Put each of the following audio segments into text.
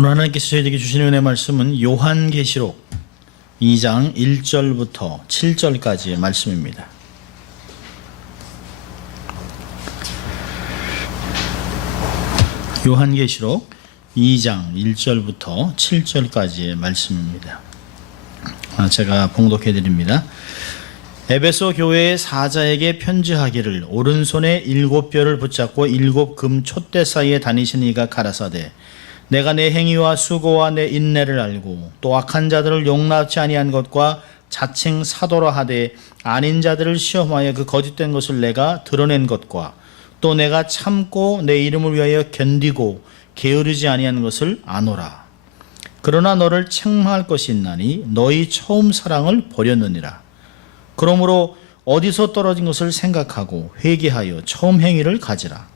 오늘 하나님께서 저희에게 주시는 은혜 말씀은 요한계시록 2장 1절부터 7절까지의 말씀입니다. 요한계시록 2장 1절부터 7절까지의 말씀입니다. 제가 봉독해 드립니다. 에베소 교회의 사자에게 편지하기를 오른손에 7뼈를 붙잡고 7금 촛대 사이에 다니시는 이가 가라사대 내가 내 행위와 수고와 내 인내를 알고 또 악한 자들을 용납치 아니한 것과 자칭 사도라 하되 아닌 자들을 시험하여 그 거짓된 것을 내가 드러낸 것과 또 내가 참고 내 이름을 위하여 견디고 게으르지 아니한 것을 아노라. 그러나 너를 책망할 것이 있나니 너희 처음 사랑을 버렸느니라. 그러므로 어디서 떨어진 것을 생각하고 회개하여 처음 행위를 가지라.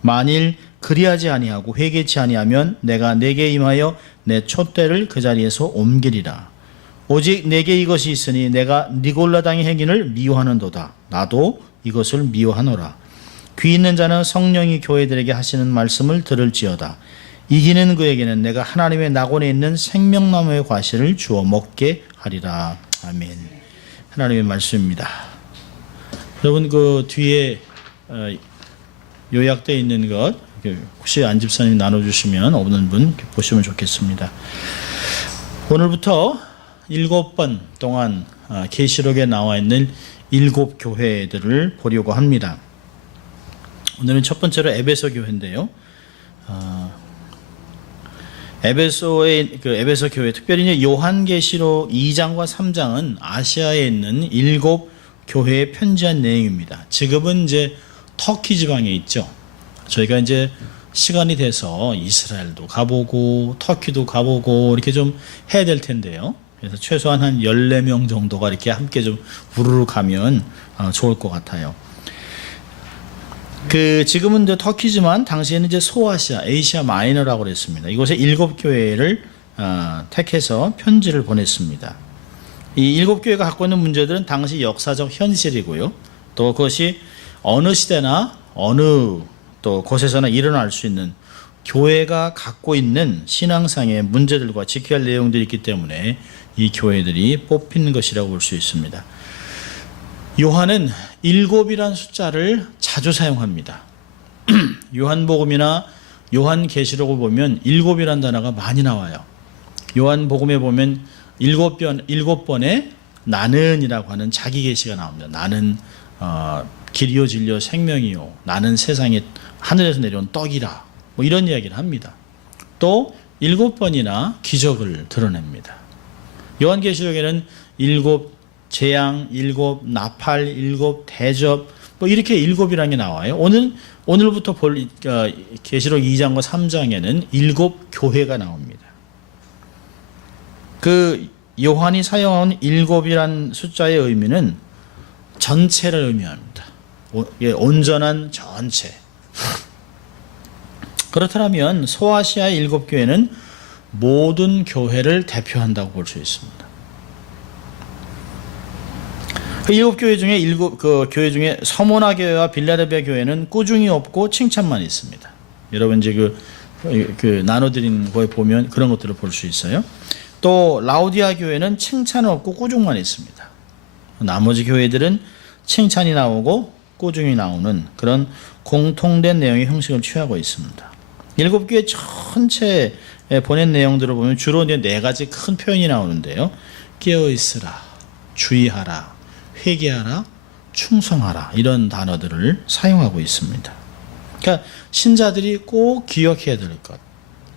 만일 그리하지 아니하고 회개치 아니하면 내가 내게 임하여 내 촛대를 그 자리에서 옮기리라. 오직 내게 이것이 있으니 내가 니골라당의 행위를 미워하는도다. 나도 이것을 미워하노라. 귀 있는 자는 성령이 교회들에게 하시는 말씀을 들을지어다. 이기는 그에게는 내가 하나님의 낙원에 있는 생명나무의 과실을 주어 먹게 하리라. 아멘. 하나님의 말씀입니다. 여러분 그 뒤에 요약되어 있는 것 혹시 안집사님이 나눠주시면 없는 분 보시면 좋겠습니다. 오늘부터 7번 동안 계시록에 나와 있는 7교회들을 보려고 합니다. 오늘은 첫 번째로 에베소 교회인데요. 에베소 교회, 특별히 요한계시록 2장과 3장은 아시아에 있는 7교회에 편지한 내용입니다. 지금은 이제 터키 지방에 있죠. 저희가 이제 시간이 돼서 이스라엘도 가보고 터키도 가보고 이렇게 좀 해야 될 텐데요. 그래서 최소한 한 14명 정도가 이렇게 함께 좀 우르르 가면 좋을 것 같아요. 지금은 이제 터키지만 당시에는 이제 소아시아, 에이시아 마이너라고 그랬습니다. 이곳에 7교회를 택해서 편지를 보냈습니다. 이 7교회가 갖고 있는 문제들은 당시 역사적 현실이고요. 또 그것이 어느 시대나 어느 또 곳에서나 일어날 수 있는 교회가 갖고 있는 신앙상의 문제들과 지켜야 할 내용들이 있기 때문에 이 교회들이 뽑힌 것이라고 볼 수 있습니다. 요한은 7이란 숫자를 자주 사용합니다. 요한복음이나 요한계시록을 보면 7이란 단어가 많이 나와요. 요한복음에 보면 7번에 나는이라고 하는 자기 계시가 나옵니다. 나는 길이요 진리요 생명이요 나는 세상에 하늘에서 내려온 떡이라 뭐 이런 이야기를 합니다. 또 7번이나 기적을 드러냅니다. 요한계시록에는 7 재앙, 7 나팔, 7 대접 뭐 이렇게 7이라는 게 나와요. 오늘부터 볼 계시록 2장과 3장에는 7교회가 나옵니다. 그 요한이 사용한 7이란 숫자의 의미는 전체를 의미합니다. 온전한 전체. 그렇다면 소아시아의 7교회는 모든 교회를 대표한다고 볼 수 있습니다. 그 7교회 중에 교회 중에 서모나 교회와 빌라델비아 교회는 꾸중이 없고 칭찬만 있습니다. 여러분 이제 나눠드린 거에 보면 그런 것들을 볼 수 있어요. 또 라우디아 교회는 칭찬은 없고 꾸중만 있습니다. 나머지 교회들은 칭찬이 나오고 꾸중이 나오는 그런 공통된 내용의 형식을 취하고 있습니다. 7교회 전체에 보낸 내용들을 보면 주로 이제 4가지 큰 표현이 나오는데요. 깨어있으라, 주의하라, 회개하라, 충성하라 이런 단어들을 사용하고 있습니다. 그러니까 신자들이 꼭 기억해야 될 것,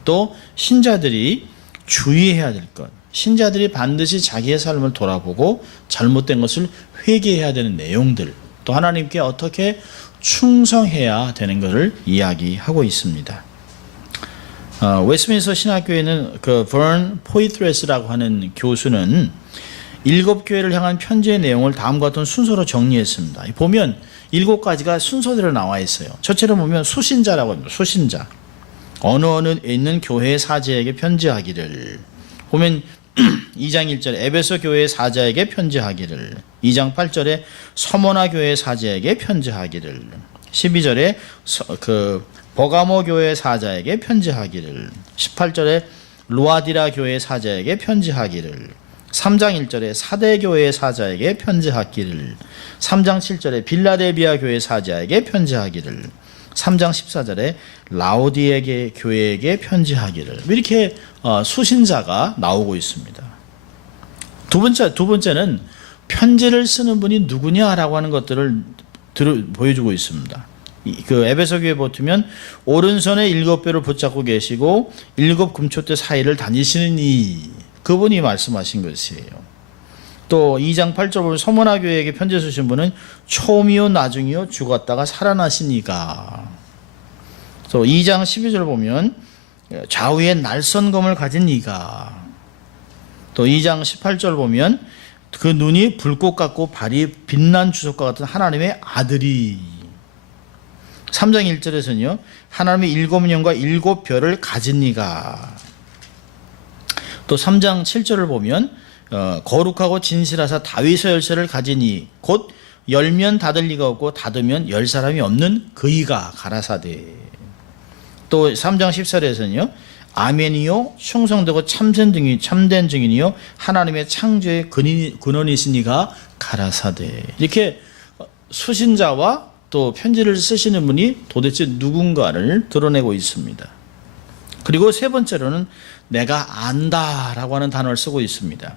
또 신자들이 주의해야 될 것, 신자들이 반드시 자기의 삶을 돌아보고 잘못된 것을 회개해야 되는 내용들, 또 하나님께 어떻게 충성해야 되는 것을 이야기하고 있습니다. 웨스트민스터 신학교에는 버런 포이트레스라고 하는 교수는 7교회를 향한 편지의 내용을 다음과 같은 순서로 정리했습니다. 보면 7가지가 순서대로 나와 있어요. 첫째로 보면 수신자라고 합니다. 수신자. 어느 있는 교회의 사제에게 편지하기를. 보면 2장 1절에 에베소 교회의 사자에게 편지하기를, 2장 8절에 서모나 교회의 사제에게 편지하기를, 12절에 버가모 교회 사자에게 편지하기를, 18절에 루아디라 교회 사자에게 편지하기를. 3장 1절에 사대 교회 사자에게 편지하기를. 3장 7절에 빌라델비아 교회 사자에게 편지하기를. 3장 14절에 라오디에게 교회에게 편지하기를. 이렇게 수신자가 나오고 있습니다. 두 번째는 편지를 쓰는 분이 누구냐라고 하는 것들을 보여주고 있습니다. 그 에베소 교회 보면 오른손에 7뼈를 붙잡고 계시고 7 금초대 사이를 다니시는 그분이 말씀하신 것이에요. 또 2장 8절 보면 서문화 교회에게 편지 쓰신 분은 초미요 나중이요 죽었다가 살아나신 이가. 또 2장 12절 보면 좌우에 날선검을 가진 이가. 또 2장 18절 보면 그 눈이 불꽃 같고 발이 빛난 주석과 같은 하나님의 아들이. 3장 1절에서는요 하나님의 7년과 7별을 가진 이가. 또 3장 7절을 보면 거룩하고 진실하사 다윗의 열쇠를 가진 이, 곧 열면 닫을 리가 없고 닫으면 열 사람이 없는 그 이가 가라사대. 또 3장 14절에서는요 아멘이요 충성되고 참된 증인이요 하나님의 창조의 근원이시니가 가라사대. 이렇게 수신자와 또 편지를 쓰시는 분이 도대체 누군가를 드러내고 있습니다. 그리고 세 번째로는 내가 안다라고 하는 단어를 쓰고 있습니다.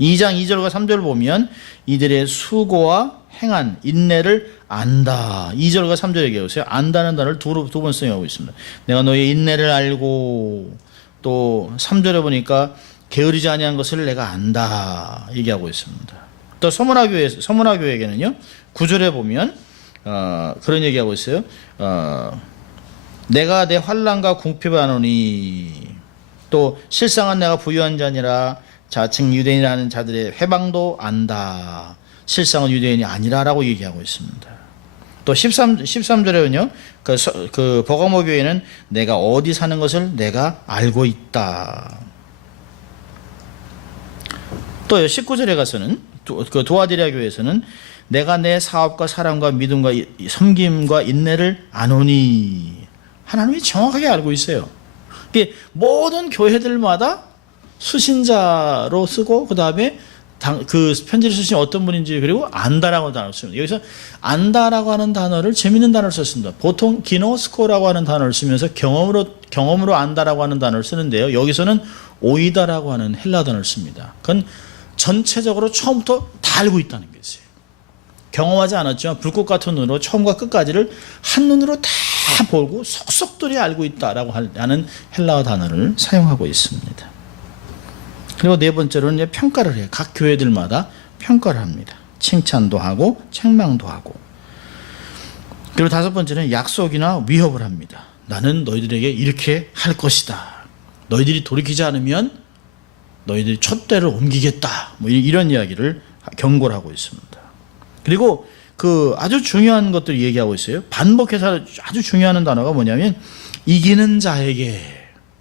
2장 2절과 3절을 보면 이들의 수고와 행한 인내를 안다. 2절과 3절에 얘기하고요. 안다는 단어를 두 번 사용하고 있습니다. 내가 너의 인내를 알고, 또 3절에 보니까 게으르지 아니한 것을 내가 안다 얘기하고 있습니다. 또 서문화 교회에게는요 9절에 보면 그런 얘기하고 있어요. 내가 내 환난과 궁핍을 아노니. 또 실상은 내가 부유한 자니라. 자칭 유대인이라는 자들의 회방도 안다. 실상은 유대인이 아니라라고 얘기하고 있습니다. 또 13절에는요 그 버가모 교회는 내가 어디 사는 것을 내가 알고 있다. 또 19절에 가서는 그 도아디라 교회에서는 내가 내 사업과 사랑과 믿음과 섬김과 인내를 아노니. 하나님이 정확하게 알고 있어요. 모든 교회들마다 수신자로 쓰고 그 다음에 그 편지를 쓰신 어떤 분인지 그리고 안다라고 단어를 씁니다. 여기서 안다라고 하는 단어를 재밌는 단어를 썼습니다. 보통 기노스코라고 하는 단어를 쓰면서 경험으로 안다라고 하는 단어를 쓰는데요. 여기서는 오이다라고 하는 헬라 단어를 씁니다. 그건 전체적으로 처음부터 다 알고 있다는 것이에요. 경험하지 않았지만 불꽃 같은 눈으로 처음과 끝까지를 한눈으로 다 보고 속속들이 알고 있다라고 하는 헬라어 단어를 사용하고 있습니다. 그리고 네 번째로는 이제 평가를 해요. 각 교회들마다 평가를 합니다. 칭찬도 하고 책망도 하고. 그리고 다섯 번째는 약속이나 위협을 합니다. 나는 너희들에게 이렇게 할 것이다. 너희들이 돌이키지 않으면 너희들이 촛대를 옮기겠다. 뭐 이런 이야기를 경고를 하고 있습니다. 그리고 그 아주 중요한 것들을 얘기하고 있어요. 반복해서 아주 중요한 단어가 뭐냐면 이기는 자에게.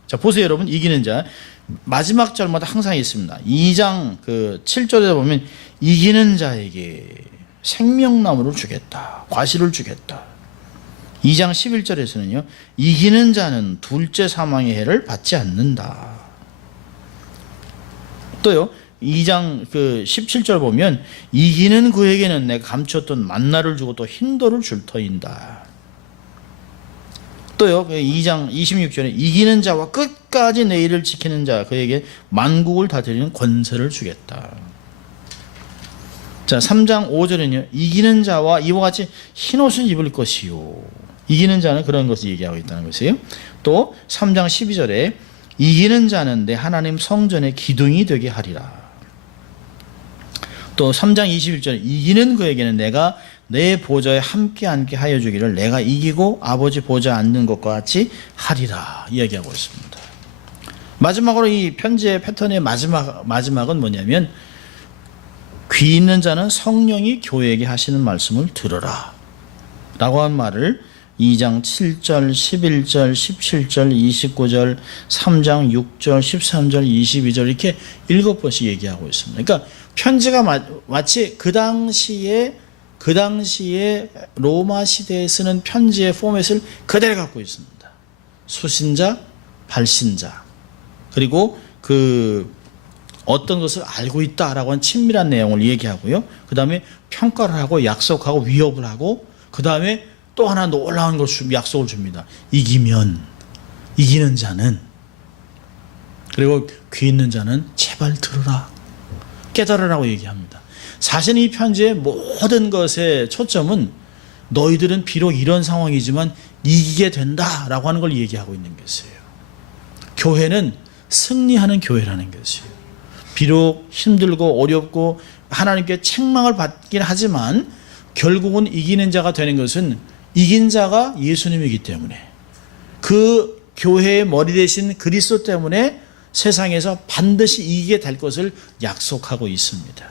자 보세요 여러분. 이기는 자 마지막 절마다 항상 있습니다. 2장 그 7절에 보면 이기는 자에게 생명나무를 주겠다. 과실을 주겠다. 2장 11절에서는요. 이기는 자는 둘째 사망의 해를 받지 않는다. 또요. 2장 그 17절 보면 이기는 그에게는 내가 감췄던 만나를 주고 또 흰돌을 줄 터인다. 또요 2장 26절에 이기는 자와 끝까지 내 일을 지키는 자 그에게 만국을 다스리는 권세를 주겠다. 자 3장 5절에는요 이기는 자와 이와 같이 흰옷을 입을 것이요. 이기는 자는 그런 것을 얘기하고 있다는 것이에요. 또 3장 12절에 이기는 자는 내 하나님 성전의 기둥이 되게 하리라. 또 3장 21절에 이기는 그에게는 내가 내 보좌에 함께 앉게 하여 주기를 내가 이기고 아버지 보좌에 앉는 것과 같이 하리라 이야기하고 있습니다. 마지막으로 이 편지의 패턴의 마지막은 뭐냐면 귀 있는 자는 성령이 교회에게 하시는 말씀을 들으라 라고 한 말을 2장 7절, 11절, 17절, 29절, 3장 6절, 13절, 22절 이렇게 7번씩 얘기하고 있습니다. 그러니까 편지가 마치 그 당시에 로마 시대에 쓰는 편지의 포맷을 그대로 갖고 있습니다. 수신자, 발신자, 그리고 어떤 것을 알고 있다라고 하는 친밀한 내용을 얘기하고요. 그 다음에 평가를 하고 약속하고 위협을 하고 그 다음에 또 하나 놀라운 걸 약속을 줍니다. 이기는 자는, 그리고 귀 있는 자는 제발 들으라, 깨달으라고 얘기합니다. 사실 이 편지의 모든 것의 초점은 너희들은 비록 이런 상황이지만 이기게 된다라고 하는 걸 얘기하고 있는 것이에요. 교회는 승리하는 교회라는 것이에요. 비록 힘들고 어렵고 하나님께 책망을 받긴 하지만 결국은 이기는 자가 되는 것은 이긴 자가 예수님이기 때문에, 그 교회의 머리 대신 그리스도 때문에 세상에서 반드시 이기게 될 것을 약속하고 있습니다.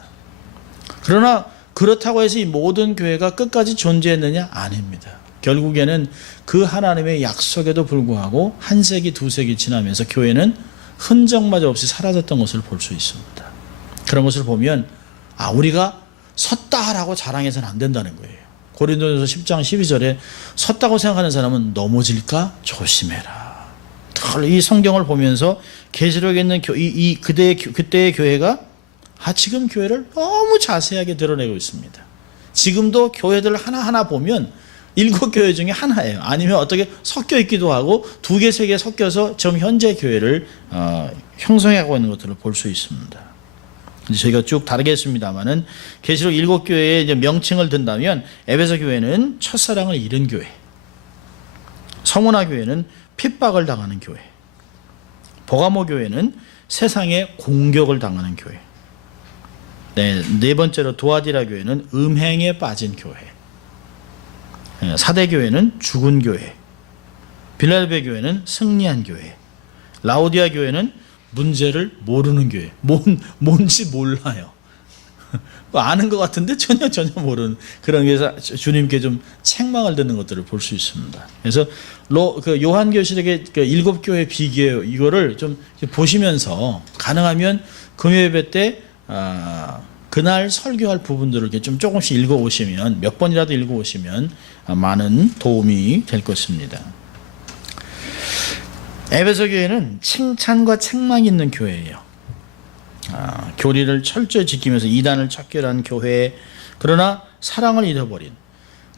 그러나 그렇다고 해서 이 모든 교회가 끝까지 존재했느냐? 아닙니다. 결국에는 그 하나님의 약속에도 불구하고 한 세기, 두 세기 지나면서 교회는 흔적마저 없이 사라졌던 것을 볼 수 있습니다. 그런 것을 보면 우리가 섰다라고 자랑해서는 안 된다는 거예요. 고린도전서 10장 12절에 섰다고 생각하는 사람은 넘어질까 조심해라. 이 성경을 보면서 계시록에 있는 그때의 교회가 지금 교회를 너무 자세하게 드러내고 있습니다. 지금도 교회들 하나하나 보면 7교회 중에 하나예요. 아니면 어떻게 섞여 있기도 하고 2개, 3개 섞여서 지금 현재 교회를 형성하고 있는 것들을 볼 수 있습니다. 저희가 쭉 다르게 했습니다만은 계시록 7교회의 이제 명칭을 든다면 에베소 교회는 첫사랑을 잃은 교회, 서문화 교회는 핍박을 당하는 교회, 버가모 교회는 세상의 공격을 당하는 교회, 네 번째로 두아디라 교회는 음행에 빠진 교회, 사대 교회는 죽은 교회, 빌라델비아 교회는 승리한 교회, 라오디아 교회는 문제를 모르는 교회. 뭔지 몰라요. 아는 것 같은데 전혀 모르는 그런, 그래서 주님께 좀 책망을 듣는 것들을 볼 수 있습니다. 그래서 요한계시록의 7교회 비교, 이거를 좀 보시면서 가능하면 금요예배 때 그날 설교할 부분들을 이렇게 좀 조금씩 읽어오시면, 몇 번이라도 읽어오시면 많은 도움이 될 것입니다. 에베소 교회는 칭찬과 책망이 있는 교회예요. 교리를 철저히 지키면서 이단을 척결한 교회, 그러나 사랑을 잃어버린,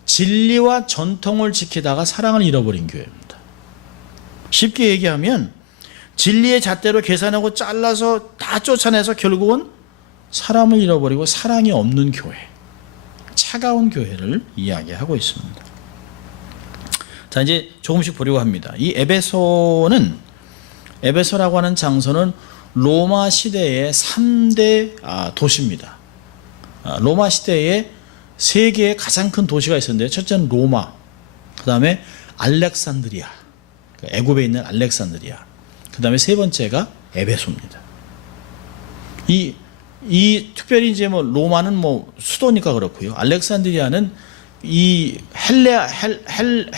진리와 전통을 지키다가 사랑을 잃어버린 교회입니다. 쉽게 얘기하면 진리의 잣대로 계산하고 잘라서 다 쫓아내서 결국은 사람을 잃어버리고 사랑이 없는 교회, 차가운 교회를 이야기하고 있습니다. 자, 이제 조금씩 보려고 합니다. 이 에베소라고 하는 장소는 로마 시대의 3대 도시입니다. 로마 시대에 3개의 가장 큰 도시가 있었는데, 첫째는 로마, 그 다음에 알렉산드리아, 애굽에 있는 알렉산드리아, 그 다음에 세 번째가 에베소입니다. 이 특별히 이제 로마는 수도니까 그렇고요. 알렉산드리아는 이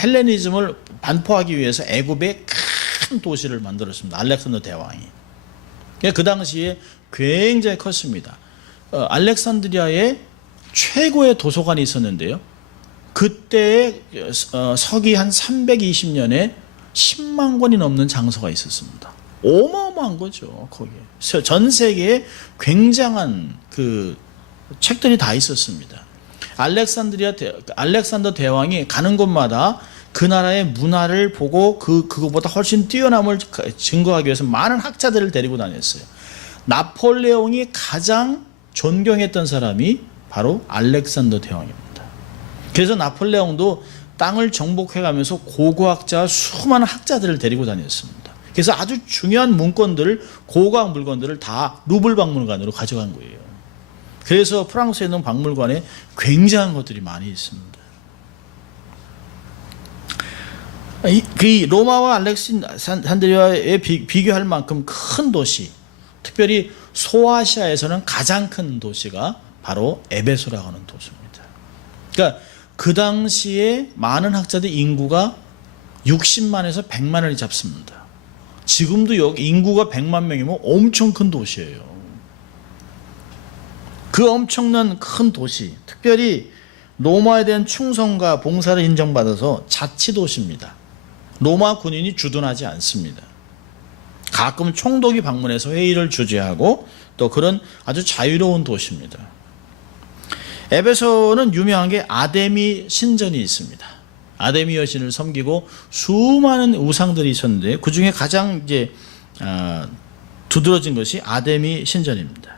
헬레니즘을 반포하기 위해서 애굽의 큰 도시를 만들었습니다. 알렉산더 대왕이. 그 당시에 굉장히 컸습니다. 알렉산드리아에 최고의 도서관이 있었는데요. 그때 서기 한 320년에 10만 권이 넘는 장서가 있었습니다. 어마어마한 거죠. 거기에 전 세계에 굉장한 책들이 다 있었습니다. 알렉산더 대왕이 가는 곳마다 그 나라의 문화를 보고 그것보다 훨씬 뛰어남을 증거하기 위해서 많은 학자들을 데리고 다녔어요. 나폴레옹이 가장 존경했던 사람이 바로 알렉산더 대왕입니다. 그래서 나폴레옹도 땅을 정복해가면서 고고학자 수많은 학자들을 데리고 다녔습니다. 그래서 아주 중요한 문건들을, 고고학 물건들을 다 루블 박물관으로 가져간 거예요. 그래서 프랑스에 있는 박물관에 굉장한 것들이 많이 있습니다. 그 로마와 알렉산드리아에 비교할 만큼 큰 도시, 특별히 소아시아에서는 가장 큰 도시가 바로 에베소라고 하는 도시입니다. 그러니까 그 당시에 많은 학자들 인구가 60만에서 100만을 잡습니다. 지금도 여기 인구가 100만 명이면 엄청 큰 도시예요. 그 엄청난 큰 도시, 특별히 로마에 대한 충성과 봉사를 인정받아서 자치도시입니다. 로마 군인이 주둔하지 않습니다. 가끔 총독이 방문해서 회의를 주재하고 또 그런 아주 자유로운 도시입니다. 에베소는 유명한 게 아데미 신전이 있습니다. 아데미 여신을 섬기고 수많은 우상들이 있었는데 그 중에 가장 이제 두드러진 것이 아데미 신전입니다.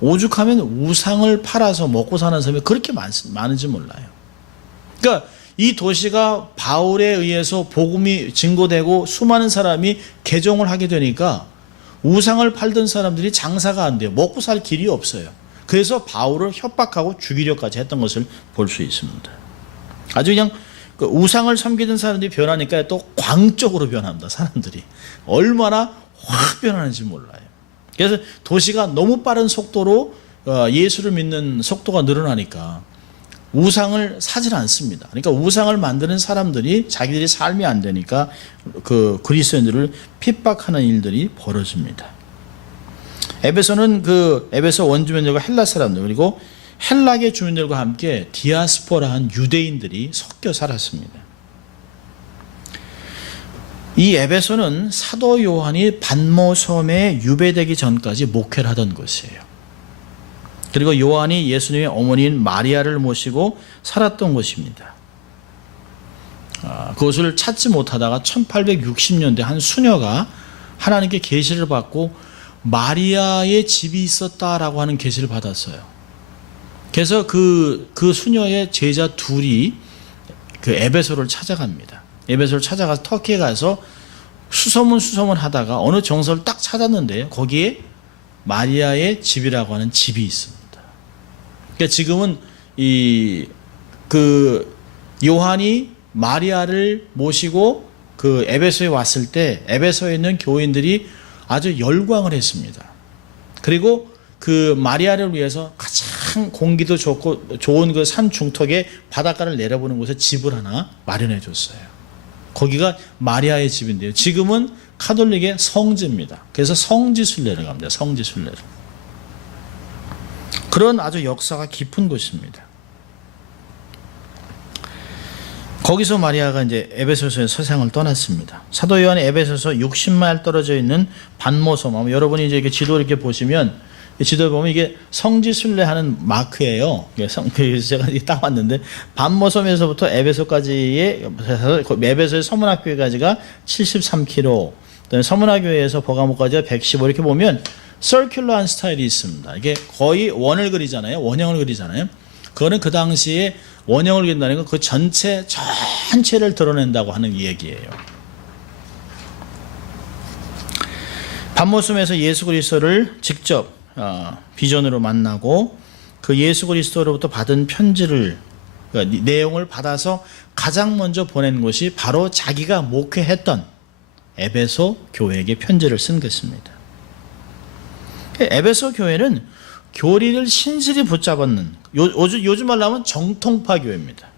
오죽하면 우상을 팔아서 먹고 사는 사람이 그렇게 많은지 몰라요. 그러니까 이 도시가 바울에 의해서 복음이 증거되고 수많은 사람이 개종을 하게 되니까 우상을 팔던 사람들이 장사가 안 돼요. 먹고 살 길이 없어요. 그래서 바울을 협박하고 죽이려까지 했던 것을 볼 수 있습니다. 아주 그냥 그 우상을 섬기던 사람들이 변하니까 또 광적으로 변합니다. 사람들이 얼마나 확 변하는지 몰라요. 그래서 도시가 너무 빠른 속도로 예수를 믿는 속도가 늘어나니까 우상을 사질 않습니다. 그러니까 우상을 만드는 사람들이 자기들이 삶이 안 되니까 그 그리스도인들을 핍박하는 일들이 벌어집니다. 에베소는 그 에베소 원주민들과 헬라 사람들 그리고 헬라계 주민들과 함께 디아스포라한 유대인들이 섞여 살았습니다. 이 에베소는 사도 요한이 반모섬에 유배되기 전까지 목회를 하던 곳이에요. 그리고 요한이 예수님의 어머니인 마리아를 모시고 살았던 곳입니다. 그것을 찾지 못하다가 1860년대 한 수녀가 하나님께 계시를 받고 마리아의 집이 있었다라고 하는 계시를 받았어요. 그래서 그 수녀의 제자 둘이 그 에베소를 찾아갑니다. 에베소를 찾아가서 터키에 가서 수소문 하다가 어느 정서를 딱 찾았는데요. 거기에 마리아의 집이라고 하는 집이 있습니다. 그러니까 지금은 그 요한이 마리아를 모시고 그 에베소에 왔을 때 에베소에 있는 교인들이 아주 열광을 했습니다. 그리고 그 마리아를 위해서 가장 공기도 좋고 좋은 그 산 중턱에 바닷가를 내려보는 곳에 집을 하나 마련해 줬어요. 거기가 마리아의 집인데요. 지금은 카톨릭의 성지입니다. 그래서 성지순례를 갑니다. 성지순례를. 그런 아주 역사가 깊은 곳입니다. 거기서 마리아가 이제 에베소서의 서생을 떠났습니다. 사도 요한이 에베소서 60마일 떨어져 있는 반모섬. 여러분이 이제 이렇게 지도 이렇게 보시면 지도에 보면 이게 성지순례하는 마크예요. 그래서 제가 따왔는데 반모섬에서부터 에베소까지의 에베소의 서문학교까지가 73km, 서문학교에서 버가모까지가 115 이렇게 보면 서큘러한 스타일이 있습니다. 이게 거의 원을 그리잖아요. 원형을 그리잖아요. 그거는 그 당시에 원형을 그린다는 건 그 전체를 드러낸다고 하는 얘기예요. 반모섬에서 예수 그리스도를 직접 비전으로 만나고 그 예수 그리스도로부터 받은 편지를 그러니까 내용을 받아서 가장 먼저 보낸 곳이 바로 자기가 목회했던 에베소 교회에게 편지를 쓴 것입니다. 에베소 교회는 교리를 신실히 붙잡았는 요즘 말로 하면 정통파 교회입니다.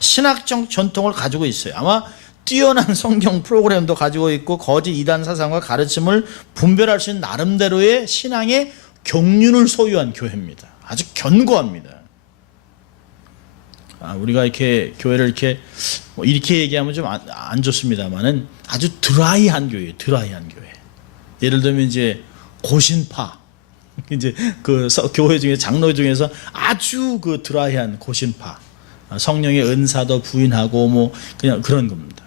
신학적 전통을 가지고 있어요. 아마 뛰어난 성경 프로그램도 가지고 있고 거짓 이단 사상과 가르침을 분별할 수 있는 나름대로의 신앙의 경륜을 소유한 교회입니다. 아주 견고합니다. 우리가 이렇게 교회를 이렇게 얘기하면 좀 안 좋습니다만은 아주 드라이한 교회예요. 드라이한 교회. 예를 들면 이제 고신파, 이제 그 교회 중에 장로 중에서 아주 그 드라이한 고신파, 성령의 은사도 부인하고 뭐 그냥 그런 겁니다.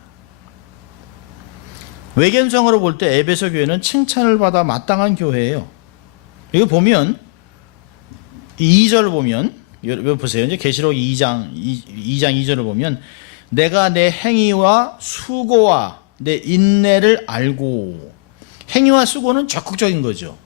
외견성으로 볼 때 에베소 교회는 칭찬을 받아 마땅한 교회예요. 이거 보면 2절 보면 여러분 보세요. 이제 계시록 2장 2절을 보면 내가 내 행위와 수고와 내 인내를 알고, 행위와 수고는 적극적인 거죠.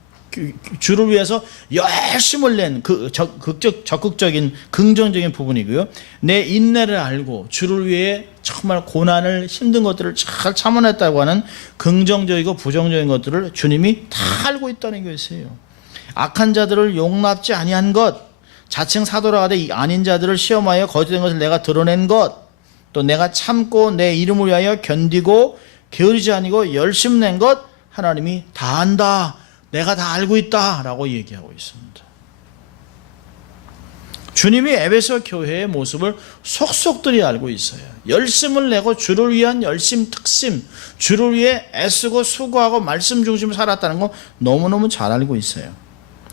주를 위해서 열심을 낸 그 적극적인 긍정적인 부분이고요. 내 인내를 알고 주를 위해 정말 고난을 힘든 것들을 잘 참아냈다고 하는 긍정적이고 부정적인 것들을 주님이 다 알고 있다는 것이에요. 악한 자들을 용납지 아니한 것, 자칭 사도라 하되 아닌 자들을 시험하여 거짓된 것을 내가 드러낸 것, 또 내가 참고 내 이름을 위하여 견디고 게으르지 아니고 열심 낸 것 하나님이 다 안다, 내가 다 알고 있다 라고 얘기하고 있습니다. 주님이 에베소 교회의 모습을 속속들이 알고 있어요. 열심을 내고 주를 위한 열심, 특심, 주를 위해 애쓰고 수고하고 말씀 중심으로 살았다는 거 너무너무 잘 알고 있어요.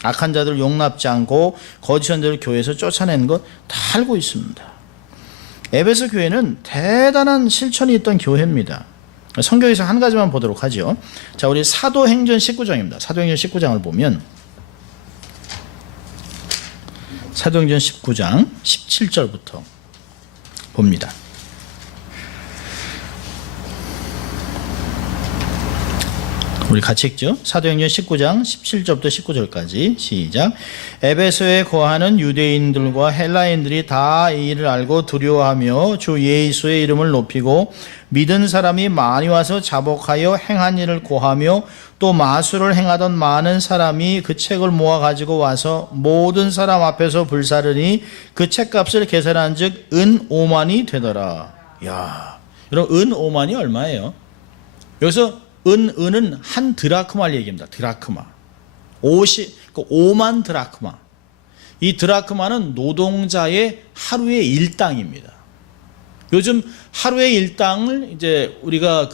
악한 자들 용납지 않고 거짓 선지자를 교회에서 쫓아내는 거 다 알고 있습니다. 에베소 교회는 대단한 실천이 있던 교회입니다. 성경에서 한 가지만 보도록 하죠. 자, 우리 사도행전 19장입니다. 사도행전 19장을 보면 사도행전 19장 17절부터 봅니다. 우리 같이 읽죠. 사도행전 19장 17절부터 19절까지 시작. 에베소에 거하는 유대인들과 헬라인들이 다 이 일을 알고 두려워하며 주 예수의 이름을 높이고 믿은 사람이 많이 와서 자복하여 행한 일을 고하며 또 마술을 행하던 많은 사람이 그 책을 모아 가지고 와서 모든 사람 앞에서 불사르니 그 책값을 계산한 즉 은 5만이 되더라. 야, 여러분 은 5만이 얼마예요? 여기서 은은 한 드라크마를 얘기합니다. 드라크마. 5만 드라크마. 이 드라크마는 노동자의 하루의 일당입니다. 요즘 하루의 일당을 이제 우리가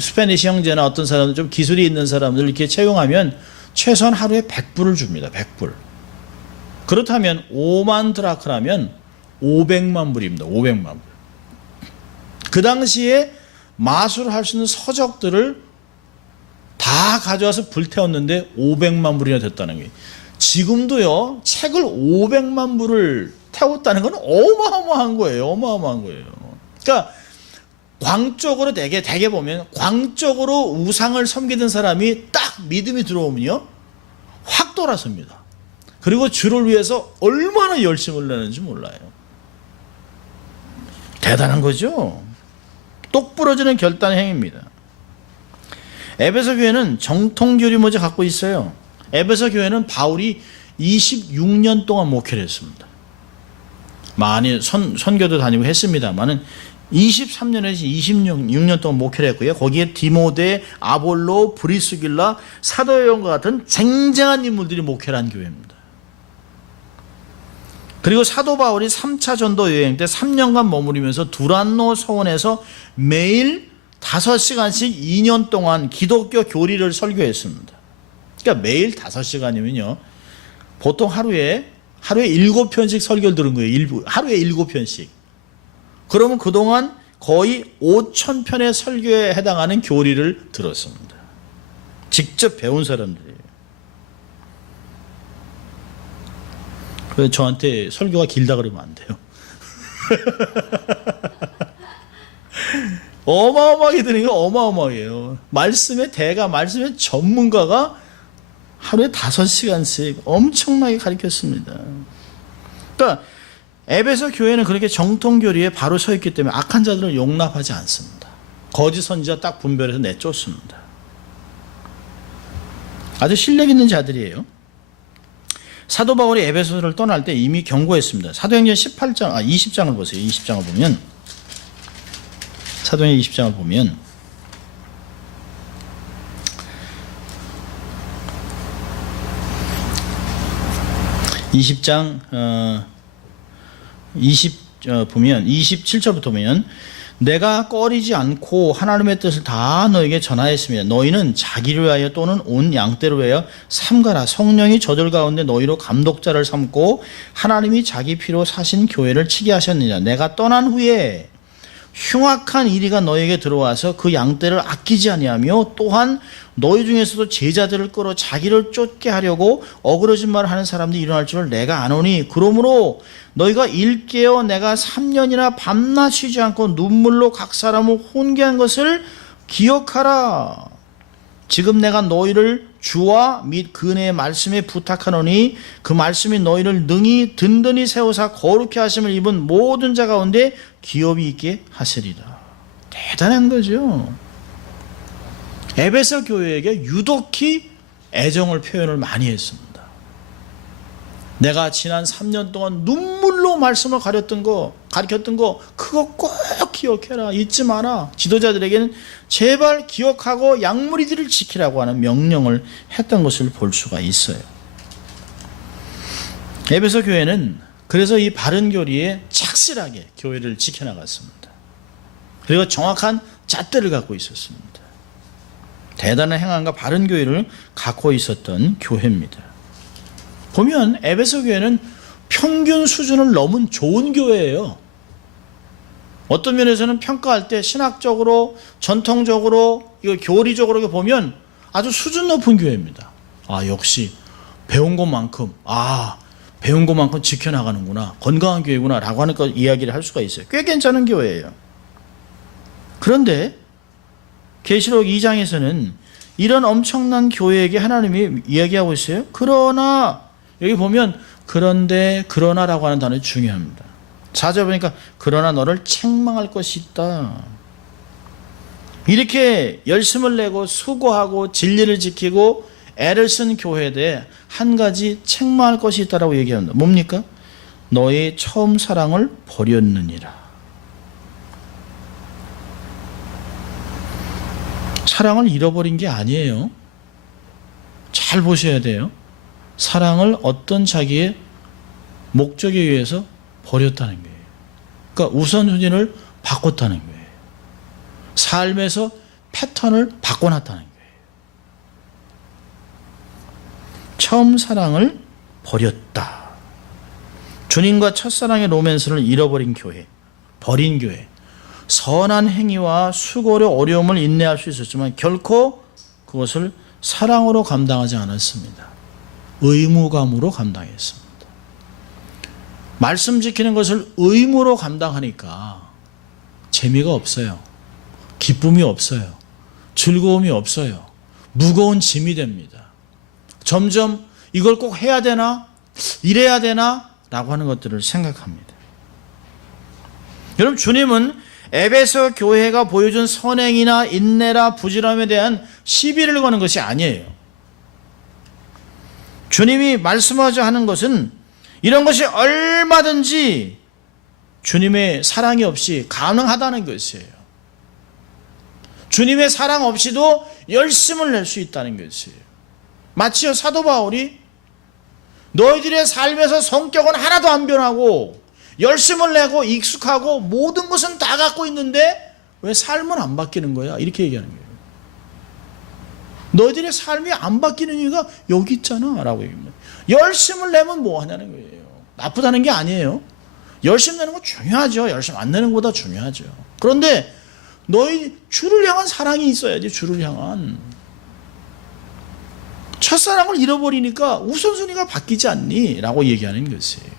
스페니시 형제나 어떤 사람들 좀 기술이 있는 사람들 이렇게 채용하면 최소한 하루에 100불을 줍니다. 100불. 그렇다면 5만 드라크라면 500만 불입니다. 500만 불. 그 당시에 마술을 할 수 있는 서적들을 다 가져와서 불태웠는데 500만 불이나 됐다는 거예요. 지금도요, 책을 500만 불을 태웠다는 건 어마어마한 거예요. 어마어마한 거예요. 그러니까 광적으로 대개 보면 광적으로 우상을 섬기던 사람이 딱 믿음이 들어오면요, 확 돌아섭니다. 그리고 주를 위해서 얼마나 열심을 내는지 몰라요. 대단한 거죠. 똑부러지는 결단 행위입니다. 에베소 교회는 정통교리 모자 갖고 있어요. 에베소 교회는 바울이 26년 동안 목회를 했습니다. 많이 선교도 다니고 했습니다만은 23년에서 26년 동안 목회를 했고요. 거기에 디모데, 아볼로, 브리스길라, 사도 요한과 같은 쟁쟁한 인물들이 목회를 한 교회입니다. 그리고 사도 바울이 3차 전도 여행 때 3년간 머무르면서 두란노 서원에서 매일 5시간씩 2년 동안 기독교 교리를 설교했습니다. 그러니까 매일 5시간이면요, 보통 하루에 7편씩 설교를 들은 거예요. 하루에 7편씩. 그러면 그동안 거의 5,000편의 설교에 해당하는 교리를 들었습니다. 직접 배운 사람들이에요. 그래서 저한테 설교가 길다 그러면 안 돼요. 어마어마하게 들으니 어마어마해요. 말씀의 전문가가 하루에 5시간씩 엄청나게 가르쳤습니다. 그러니까 에베소 교회는 그렇게 정통교리에 바로 서 있기 때문에 악한 자들을 용납하지 않습니다. 거짓 선지자 딱 분별해서 내쫓습니다. 아주 실력 있는 자들이에요. 사도 바울이 에베소를 떠날 때 이미 경고했습니다. 사도행전 20장을 보세요. 20장을 보면, 사도행전 20장을 보면 20장 보면 27절부터 보면, 내가 꺼리지 않고 하나님의 뜻을 다 너에게 전하였습니다. 너희는 자기를 위하여 또는 온 양떼를 위하여 삼가라. 성령이 저들 가운데 너희로 감독자를 삼고 하나님이 자기 피로 사신 교회를 치게 하셨느냐. 내가 떠난 후에 흉악한 이리가 너에게 들어와서 그 양떼를 아끼지 아니하며 또한 너희 중에서도 제자들을 끌어 자기를 쫓게 하려고 어그러진 말을 하는 사람들이 일어날 줄을 내가 아노니, 그러므로 너희가 일깨어 내가 3년이나 밤낮 쉬지 않고 눈물로 각 사람을 훈계한 것을 기억하라. 지금 내가 너희를 주와 및 그네의 말씀에 부탁하노니 그 말씀이 너희를 능히 든든히 세우사 거룩히 하심을 입은 모든 자 가운데 기업이 있게 하시리라. 대단한 거죠. 에베소 교회에게 유독히 애정을 표현을 많이 했습니다. 내가 지난 3년 동안 눈물로 말씀을 가르쳤던 거 그거 꼭 기억해라. 잊지 마라. 지도자들에게는 제발 기억하고 양무리들을 지키라고 하는 명령을 했던 것을 볼 수가 있어요. 에베소 교회는 그래서 이 바른 교리에 착실하게 교회를 지켜나갔습니다. 그리고 정확한 잣대를 갖고 있었습니다. 대단한 행함과 바른 교회를 갖고 있었던 교회입니다. 보면 에베소 교회는 평균 수준을 넘은 좋은 교회예요. 어떤 면에서는 평가할 때 신학적으로, 전통적으로, 이거 교리적으로 보면 아주 수준 높은 교회입니다. 역시 배운 것만큼 지켜나가는구나, 건강한 교회구나 라고 하는 이야기를 할 수가 있어요. 꽤 괜찮은 교회예요. 그런데 계시록 2장에서는 이런 엄청난 교회에게 하나님이 이야기하고 있어요. 그러나, 여기 보면 그런데, 그러나라고 하는 단어가 중요합니다. 4절 보니까 그러나 너를 책망할 것이 있다. 이렇게 열심을 내고 수고하고 진리를 지키고 애를 쓴 교회에 대해 한 가지 책망할 것이 있다라고 얘기합니다. 뭡니까? 너의 처음 사랑을 버렸느니라. 사랑을 잃어버린 게 아니에요. 잘 보셔야 돼요. 사랑을 어떤 자기의 목적에 의해서 버렸다는 거예요. 그러니까 우선순위를 바꿨다는 거예요. 삶에서 패턴을 바꿔놨다는 거예요. 처음 사랑을 버렸다. 주님과 첫사랑의 로맨스를 잃어버린 교회, 버린 교회. 선한 행위와 수고로 어려움을 인내할 수 있었지만 결코 그것을 사랑으로 감당하지 않았습니다. 의무감으로 감당했습니다. 말씀 지키는 것을 의무로 감당하니까 재미가 없어요. 기쁨이 없어요. 즐거움이 없어요. 무거운 짐이 됩니다. 점점 이걸 꼭 해야 되나? 이래야 되나? 라고 하는 것들을 생각합니다. 여러분, 주님은 에베소 교회가 보여준 선행이나 인내나 부지런함에 대한 시비를 거는 것이 아니에요. 주님이 말씀하자 하는 것은 이런 것이 얼마든지 주님의 사랑이 없이 가능하다는 것이에요. 주님의 사랑 없이도 열심을 낼 수 있다는 것이에요. 마치 사도 바울이 너희들의 삶에서 성격은 하나도 안 변하고 열심을 내고 익숙하고 모든 것은 다 갖고 있는데 왜 삶은 안 바뀌는 거야? 이렇게 얘기하는 거예요. 너희들의 삶이 안 바뀌는 이유가 여기 있잖아 라고 얘기합니다. 열심을 내면 뭐 하냐는 거예요. 나쁘다는 게 아니에요. 열심 내는 건 중요하죠. 열심 안 내는 것보다 중요하죠. 그런데 너희 주를 향한 사랑이 있어야지. 주를 향한. 첫사랑을 잃어버리니까 우선순위가 바뀌지 않니? 라고 얘기하는 것이에요.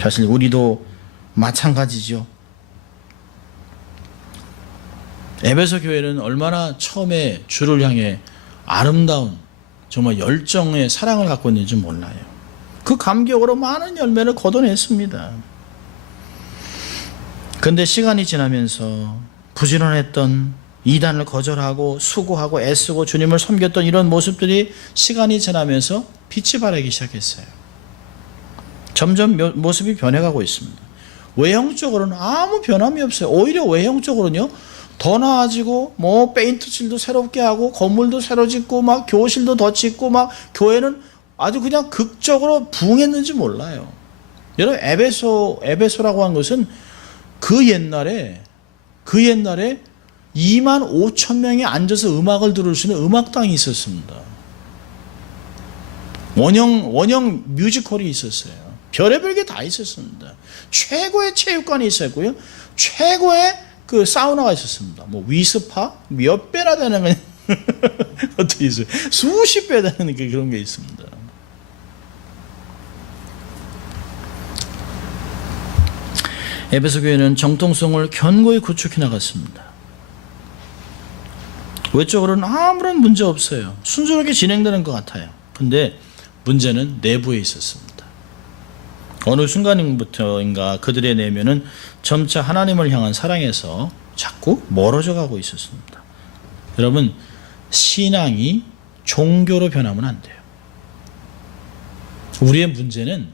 사실 우리도 마찬가지죠. 에베소 교회는 얼마나 처음에 주를 향해 아름다운 정말 열정의 사랑을 갖고 있는지 몰라요. 그 감격으로 많은 열매를 거둬냈습니다. 그런데 시간이 지나면서 부지런했던, 이단을 거절하고 수고하고 애쓰고 주님을 섬겼던 이런 모습들이 시간이 지나면서 빛이 바라기 시작했어요. 점점 모습이 변해가고 있습니다. 외형적으로는 아무 변함이 없어요. 오히려 외형적으로는요, 더 나아지고 뭐 페인트 칠도 새롭게 하고 건물도 새로 짓고 막 교실도 더 짓고 막 교회는 아주 그냥 극적으로 부흥했는지 몰라요. 여러분, 에베소라고 한 것은 그 옛날에 2만 5천 명이 앉아서 음악을 들을 수 있는 음악당이 있었습니다. 원형 뮤지컬이 있었어요. 별의별 게 다 있었습니다. 최고의 체육관이 있었고요. 최고의 그 사우나가 있었습니다. 뭐 위스파 몇 배나 되는 것도 있어요. 수십 배 되는 그런 게 있습니다. 에베소 교회는 정통성을 견고히 구축해 나갔습니다. 외적으로는 아무런 문제 없어요. 순조롭게 진행되는 것 같아요. 근데 문제는 내부에 있었습니다. 어느 순간부터인가 그들의 내면은 점차 하나님을 향한 사랑에서 자꾸 멀어져 가고 있었습니다. 여러분, 신앙이 종교로 변하면 안 돼요. 우리의 문제는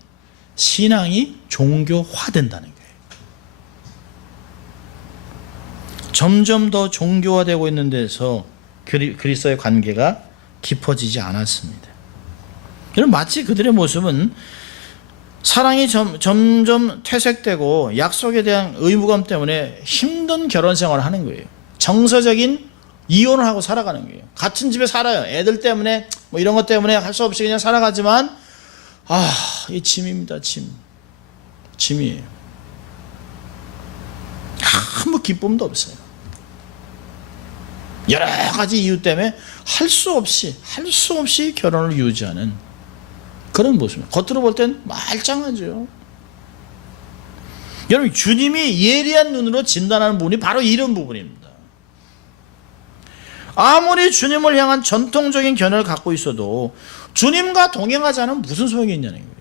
신앙이 종교화된다는 거예요. 점점 더 종교화되고 있는 데서 그리스도의 관계가 깊어지지 않았습니다. 여러분, 마치 그들의 모습은 사랑이 점점 퇴색되고 약속에 대한 의무감 때문에 힘든 결혼 생활을 하는 거예요. 정서적인 이혼을 하고 살아가는 거예요. 같은 집에 살아요. 애들 때문에 뭐 이런 것 때문에 할 수 없이 그냥 살아가지만 이 짐입니다. 짐이에요. 아무 기쁨도 없어요. 여러 가지 이유 때문에 할 수 없이 결혼을 유지하는 그런 모습입니다. 겉으로 볼 땐 말짱하죠. 여러분, 주님이 예리한 눈으로 진단하는 부분이 바로 이런 부분입니다. 아무리 주님을 향한 전통적인 견해를 갖고 있어도 주님과 동행하지 않으면 무슨 소용이 있냐는 거예요.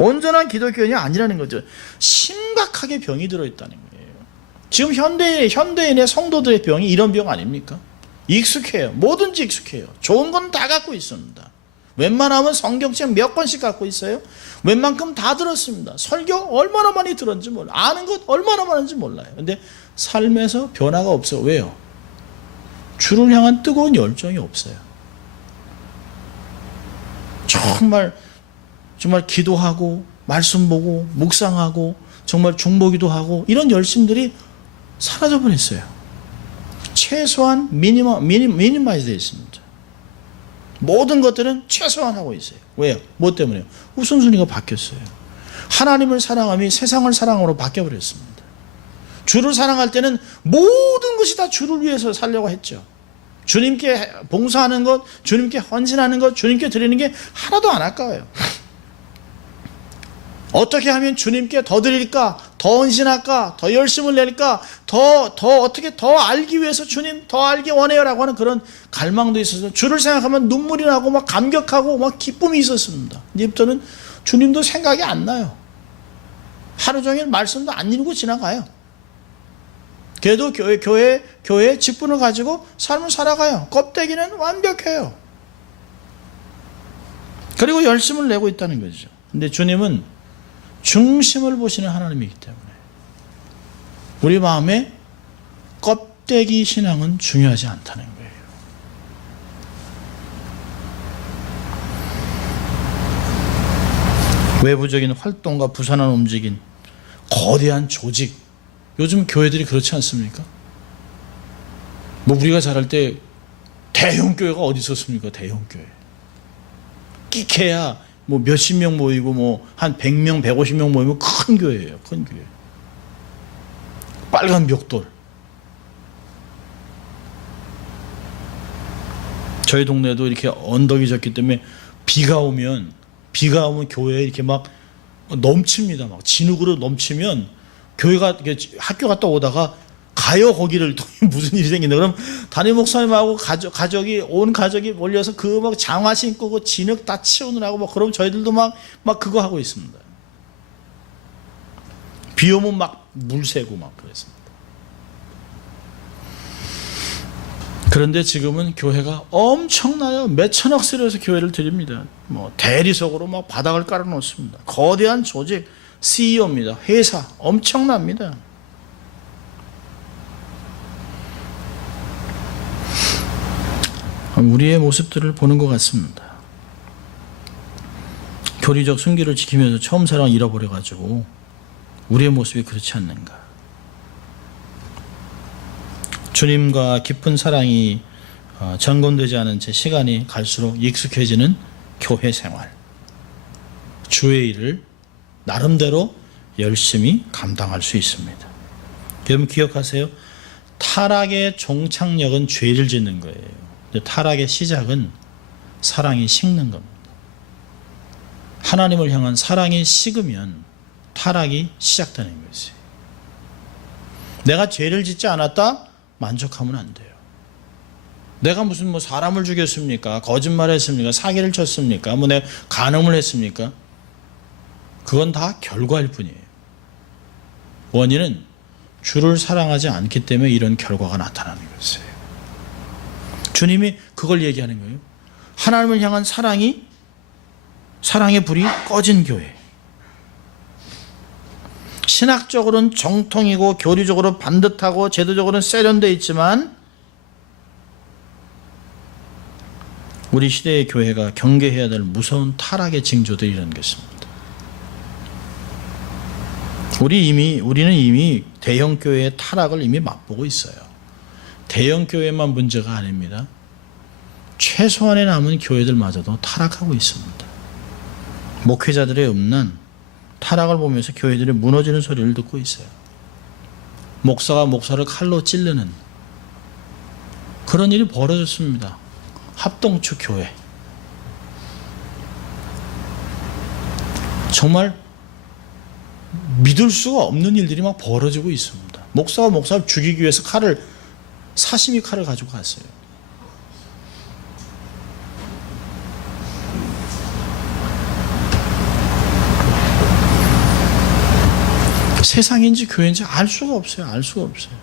온전한 기독교인이 아니라는 거죠. 심각하게 병이 들어있다는 거예요. 지금 현대인의 성도들의 병이 이런 병 아닙니까? 익숙해요. 뭐든지 익숙해요. 좋은 건 다 갖고 있습니다. 웬만하면 성경책 몇 권씩 갖고 있어요. 웬만큼 다 들었습니다. 설교 얼마나 많이 들었는지 몰라요. 아는 것 얼마나 많은지 몰라요. 근데 삶에서 변화가 없어요. 왜요? 주를 향한 뜨거운 열정이 없어요. 정말 기도하고 말씀 보고 묵상하고 정말 중보기도 하고 이런 열심들이 사라져 버렸어요. 최소한 미니마이즈 되어 있습니다. 모든 것들은 최소한 하고 있어요. 왜요? 뭐 때문에요? 우선순위가 바뀌었어요. 하나님을 사랑함이 세상을 사랑으로 바뀌어버렸습니다. 주를 사랑할 때는 모든 것이 다 주를 위해서 살려고 했죠. 주님께 봉사하는 것, 주님께 헌신하는 것, 주님께 드리는 게 하나도 안 아까워요. 어떻게 하면 주님께 더 드릴까? 더 헌신할까? 더 열심을 낼까? 어떻게 더 알기 위해서 주님 더 알기 원해요라고 하는 그런 갈망도 있어서 주를 생각하면 눈물이 나고 막 감격하고 막 기쁨이 있었습니다. 이제부터는 주님도 생각이 안 나요. 하루 종일 말씀도 안 읽고 지나가요. 그래도 교회 직분을 가지고 삶을 살아가요. 껍데기는 완벽해요. 그리고 열심을 내고 있다는 거죠. 근데 주님은 중심을 보시는 하나님이기 때문에 우리 마음에 껍데기 신앙은 중요하지 않다는 거예요. 외부적인 활동과 부산한 움직임, 거대한 조직, 요즘 교회들이 그렇지 않습니까? 뭐 우리가 자랄 때 대형 교회가 어디 있었습니까? 대형 교회 끼케야 뭐 몇십 명 모이고 뭐 한 100명, 150명 모이면 큰 교회예요. 큰 교회. 빨간 벽돌. 저희 동네도 이렇게 언덕이 졌기 때문에 비가 오면 교회에 이렇게 막 넘칩니다. 막 진흙으로 넘치면 교회가 학교 갔다 오다가 가요. 거기를 또 무슨 일이 생긴다. 그럼 담임 목사님하고 온 가족이 몰려서 그 막 장화 신고 그 진흙 다 치우느라고 막 그럼 저희들도 막 그거 하고 있습니다. 비 오면 막 물 새고 막 그랬습니다. 그런데 지금은 교회가 엄청나요. 몇천억 쓰려서 교회를 드립니다. 뭐 대리석으로 막 바닥을 깔아 놓습니다. 거대한 조직, CEO입니다. 회사 엄청납니다. 우리의 모습들을 보는 것 같습니다. 교리적 순기를 지키면서 처음 사랑을 잃어버려가지고 우리의 모습이 그렇지 않는가. 주님과 깊은 사랑이 점검되지 않은 채 시간이 갈수록 익숙해지는 교회 생활. 주의 일을 나름대로 열심히 감당할 수 있습니다. 여러분 기억하세요. 타락의 종착역은 죄를 짓는 거예요. 타락의 시작은 사랑이 식는 겁니다. 하나님을 향한 사랑이 식으면 타락이 시작되는 것이에요. 내가 죄를 짓지 않았다? 만족하면 안 돼요. 내가 무슨 사람을 죽였습니까? 거짓말했습니까? 사기를 쳤습니까? 내가 간음을 했습니까? 그건 다 결과일 뿐이에요. 원인은 주를 사랑하지 않기 때문에 이런 결과가 나타나는 것이에요. 주님이 그걸 얘기하는 거예요. 하나님을 향한 사랑의 불이 꺼진 교회. 신학적으로는 정통이고 교리적으로 반듯하고 제도적으로는 세련되어 있지만 우리 시대의 교회가 경계해야 될 무서운 타락의 징조들이 이런 것입니다. 우리는 이미 대형 교회의 타락을 이미 맛보고 있어요. 대형 교회만 문제가 아닙니다. 최소한의 남은 교회들마저도 타락하고 있습니다. 목회자들의 음란, 타락을 보면서 교회들이 무너지는 소리를 듣고 있어요. 목사가 목사를 칼로 찌르는 그런 일이 벌어졌습니다. 합동축 교회. 정말 믿을 수가 없는 일들이 막 벌어지고 있습니다. 목사가 목사를 죽이기 위해서 사시미 칼을 가지고 갔어요. 세상인지 교회인지 알 수가 없어요. 알 수가 없어요.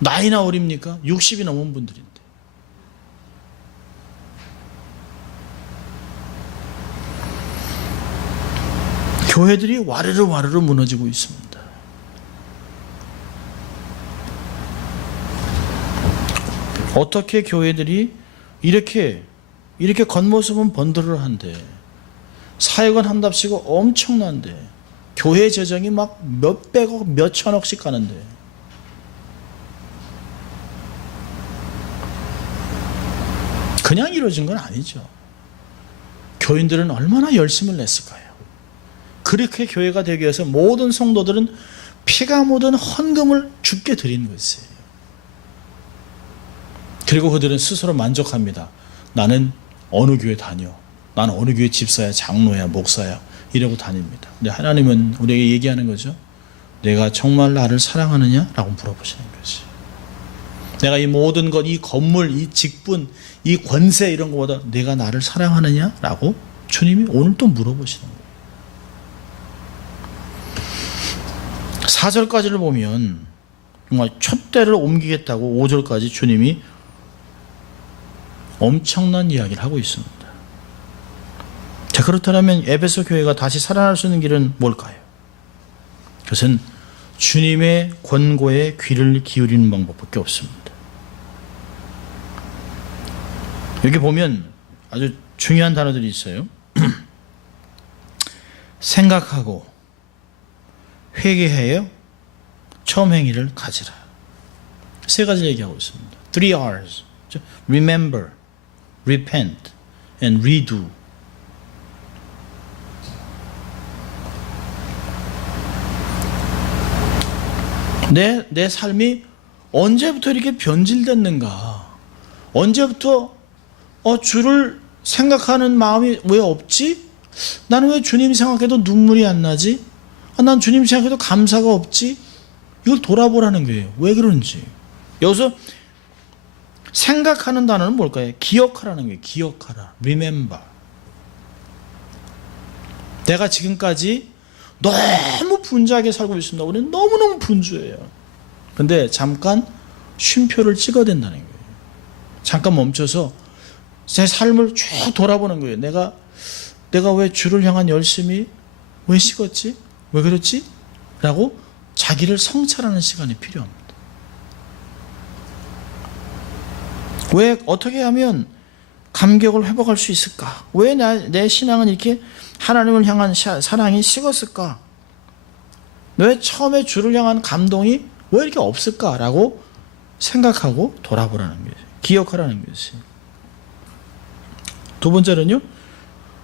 나이나 어립니까? 60이 넘은 분들인데. 교회들이 와르르 무너지고 있습니다. 어떻게 교회들이 이렇게 겉모습은 번들어한데 사역은 한답시고 엄청난데 교회 재정이 막 몇백억 몇천억씩 가는데 그냥 이루어진 건 아니죠. 교인들은 얼마나 열심을 냈을까요? 그렇게 교회가 되기 위해서 모든 성도들은 피가 묻은 헌금을 주께 드린 것이에요. 그리고 그들은 스스로 만족합니다. 나는 어느 교회 다녀. 나는 어느 교회 집사야, 장로야, 목사야 이러고 다닙니다. 근데 하나님은 우리에게 얘기하는 거죠. 내가 정말 나를 사랑하느냐? 라고 물어보시는 것이. 내가 이 모든 것, 이 건물, 이 직분, 이 권세 이런 것보다 내가 나를 사랑하느냐? 라고 주님이 오늘 또 물어보시는 거예요. 4절까지를 보면 정말 촛대를 옮기겠다고 5절까지 주님이 엄청난 이야기를 하고 있습니다. 자, 그렇다면 에베소 교회가 다시 살아날 수 있는 길은 뭘까요? 그것은 주님의 권고에 귀를 기울이는 방법밖에 없습니다. 여기 보면 아주 중요한 단어들이 있어요. 생각하고 회개하여 처음 행위를 가지라. 세 가지 얘기하고 있습니다. 3R's. Remember, repent, and redo. 내 삶이 언제부터 이렇게 변질됐는가? 언제부터 주를 생각하는 마음이 왜 없지? 나는 왜 주님 생각해도 눈물이 안 나지? 난 주님 생각해도 감사가 없지? 이걸 돌아보라는 거예요. 왜 그런지. 여기서 생각하는 단어는 뭘까요? 기억하라는 거예요. 기억하라. Remember. 내가 지금까지 너무 분주하게 살고 있습니다. 우리는 너무너무 분주해요. 근데 잠깐 쉼표를 찍어야 된다는 거예요. 잠깐 멈춰서 제 삶을 쭉 돌아보는 거예요. 내가 왜 주를 향한 열심이 왜 식었지? 왜 그렇지? 라고 자기를 성찰하는 시간이 필요합니다. 왜 어떻게 하면 감격을 회복할 수 있을까? 왜 내 신앙은 이렇게 하나님을 향한 사랑이 식었을까? 왜 처음에 주를 향한 감동이 왜 이렇게 없을까라고 생각하고 돌아보라는 거예요. 기억하라는 것이. 두 번째는요.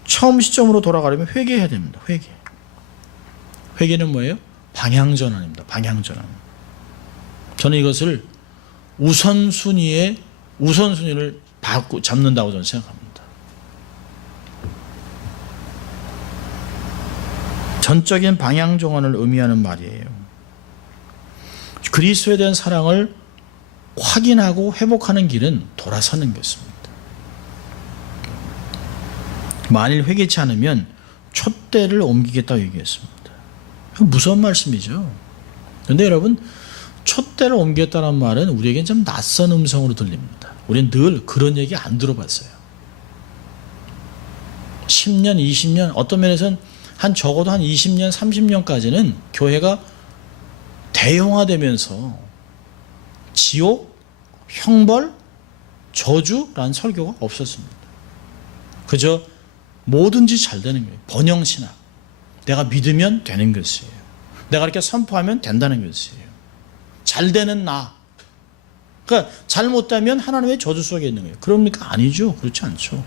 처음 시점으로 돌아가려면 회개해야 됩니다. 회개는 뭐예요? 방향전환입니다. 방향전환. 저는 이것을 우선순위를 잡는다고 저는 생각합니다. 전적인 방향전환을 의미하는 말이에요. 그리스도에 대한 사랑을 확인하고 회복하는 길은 돌아서는 것입니다. 만일 회개치 않으면 촛대를 옮기겠다고 얘기했습니다. 무서운 말씀이죠. 그런데 여러분, 촛대를 옮겼다는 말은 우리에겐 좀 낯선 음성으로 들립니다. 우리는 늘 그런 얘기 안 들어봤어요. 10년, 20년, 어떤 면에서는 적어도 한 20년, 30년까지는 교회가 대형화되면서 지옥, 형벌, 저주라는 설교가 없었습니다. 그저 뭐든지 잘 되는 거예요. 번영신학. 내가 믿으면 되는 것이에요. 내가 이렇게 선포하면 된다는 것이에요. 잘 되는 나. 그러니까 잘못되면 하나님의 저주 속에 있는 거예요. 그럽니까? 아니죠. 그렇지 않죠.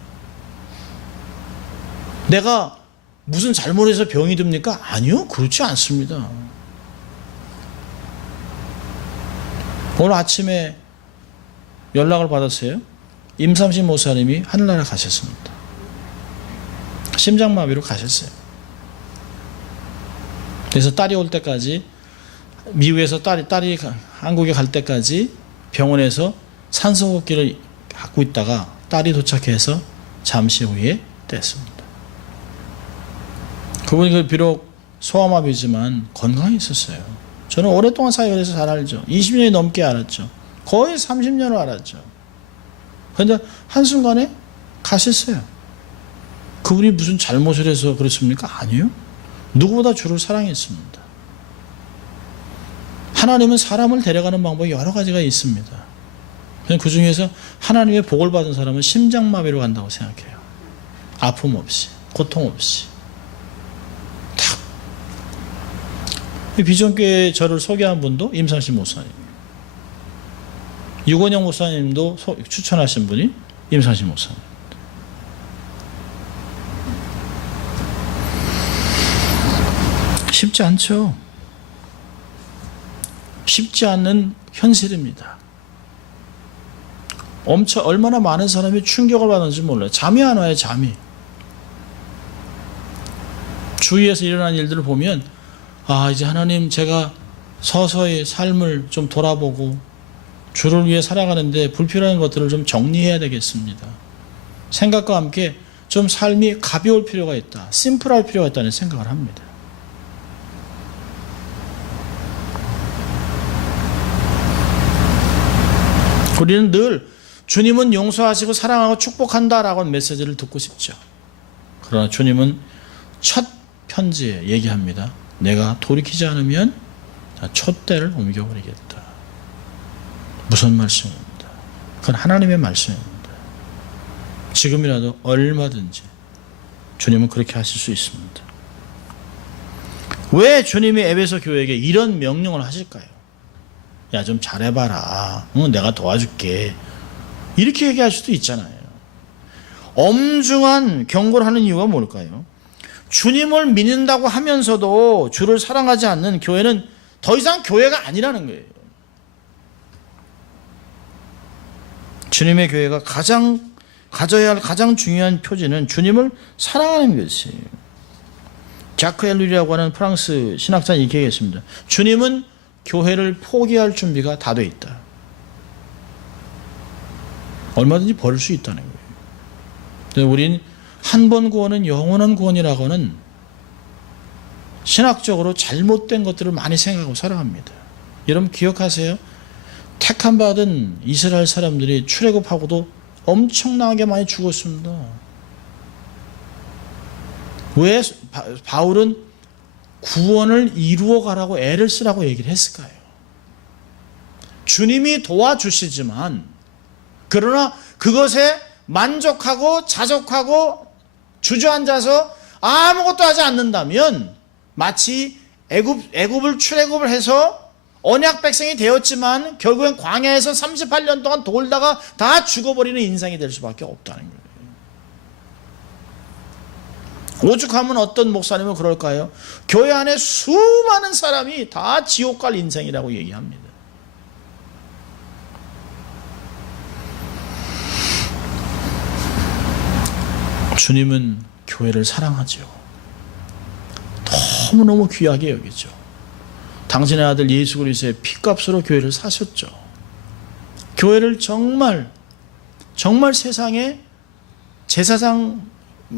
내가 무슨 잘못해서 병이 듭니까? 아니요. 그렇지 않습니다. 오늘 아침에 연락을 받았어요. 임삼신 목사님이 하늘나라 가셨습니다. 심장마비로 가셨어요. 그래서 딸이 올 때까지, 미국에서 딸이 한국에 갈 때까지 병원에서 산소호흡기를 갖고 있다가 딸이 도착해서 잠시 후에 뗐습니다. 그분이 비록 소아마비지만 건강히 있었어요. 저는 오랫동안 사역을 해서 잘 알죠. 20년이 넘게 알았죠. 거의 30년을 알았죠. 그런데 한순간에 가셨어요. 그분이 무슨 잘못을 해서 그렇습니까? 아니요. 누구보다 주를 사랑했습니다. 하나님은 사람을 데려가는 방법이 여러 가지가 있습니다. 그 중에서 하나님의 복을 받은 사람은 심장마비로 간다고 생각해요. 아픔 없이, 고통 없이. 탁. 비전교회 저를 소개한 분도 임상신 목사님. 유건영 목사님도 추천하신 분이 임상신 목사님. 쉽지 않죠. 쉽지 않는 현실입니다. 얼마나 많은 사람이 충격을 받는지 몰라요. 잠이 안 와요, 잠이. 주위에서 일어난 일들을 보면, 이제 하나님, 제가 서서히 삶을 좀 돌아보고 주를 위해 살아가는데 불필요한 것들을 좀 정리해야 되겠습니다. 생각과 함께 좀 삶이 가벼울 필요가 있다. 심플할 필요가 있다는 생각을 합니다. 우리는 늘 주님은 용서하시고 사랑하고 축복한다라고 하는 메시지를 듣고 싶죠. 그러나 주님은 첫 편지에 얘기합니다. 내가 돌이키지 않으면 촛대를 옮겨버리겠다. 무슨 말씀입니다. 그건 하나님의 말씀입니다. 지금이라도 얼마든지 주님은 그렇게 하실 수 있습니다. 왜 주님이 에베소 교회에게 이런 명령을 하실까요? 야, 좀 잘해봐라. 내가 도와줄게. 이렇게 얘기할 수도 있잖아요. 엄중한 경고를 하는 이유가 뭘까요? 주님을 믿는다고 하면서도 주를 사랑하지 않는 교회는 더 이상 교회가 아니라는 거예요. 주님의 교회가 가져야 할 가장 중요한 표지는 주님을 사랑하는 것이에요. 자크 엘룰이라고 하는 프랑스 신학자는 이렇게 얘기했습니다. 주님은 교회를 포기할 준비가 다 돼 있다. 얼마든지 버릴 수 있다는 거예요. 우린 한 번 구원은 영원한 구원이라고는 신학적으로 잘못된 것들을 많이 생각하고 살아갑니다. 여러분 기억하세요? 택함받은 이스라엘 사람들이 출애굽하고도 엄청나게 많이 죽었습니다. 왜 바울은 구원을 이루어가라고 애를 쓰라고 얘기를 했을까요? 주님이 도와주시지만 그러나 그것에 만족하고 자족하고 주저앉아서 아무것도 하지 않는다면 마치 애굽을 출애굽을 해서 언약 백성이 되었지만 결국엔 광야에서 38년 동안 돌다가 다 죽어버리는 인생이 될 수밖에 없다는 거예요. 오죽하면 어떤 목사님은 그럴까요? 교회 안에 수많은 사람이 다 지옥 갈 인생이라고 얘기합니다. 주님은 교회를 사랑하죠. 너무너무 귀하게 여기죠. 당신의 아들 예수 그리스도의 피값으로 교회를 사셨죠. 교회를 정말 세상에 제사장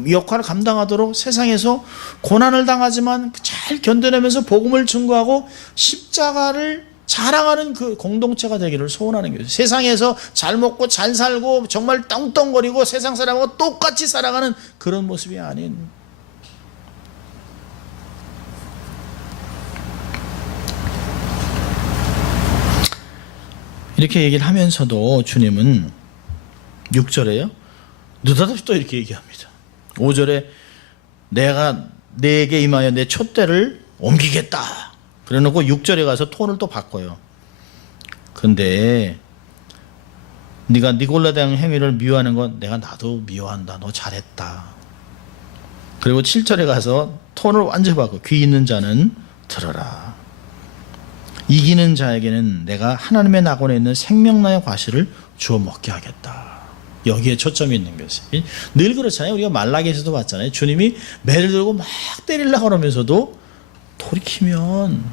역할을 감당하도록 세상에서 고난을 당하지만 잘 견뎌내면서 복음을 증거하고 십자가를 자랑하는 그 공동체가 되기를 소원하는 거예요. 세상에서 잘 먹고 잘 살고 정말 떵떵거리고 세상 사람하고 똑같이 살아가는 그런 모습이 아닌, 이렇게 얘기를 하면서도 주님은 6절에요. 느닷없이 또 이렇게 얘기합니다. 5절에 내가 내게 임하여 내 촛대를 옮기겠다. 그래놓고 6절에 가서 톤을 또 바꿔요. 근데 네가 니골라 대왕 행위를 미워하는 건 내가 나도 미워한다. 너 잘했다. 그리고 7절에 가서 톤을 완전히 바꿔. 귀 있는 자는 들어라. 이기는 자에게는 내가 하나님의 낙원에 있는 생명나의 과실을 주어 먹게 하겠다. 여기에 초점이 있는 것이. 늘 그렇잖아요. 우리가 말라기에서도 봤잖아요. 주님이 매를 들고 막 때리려고 하면서도 돌이키면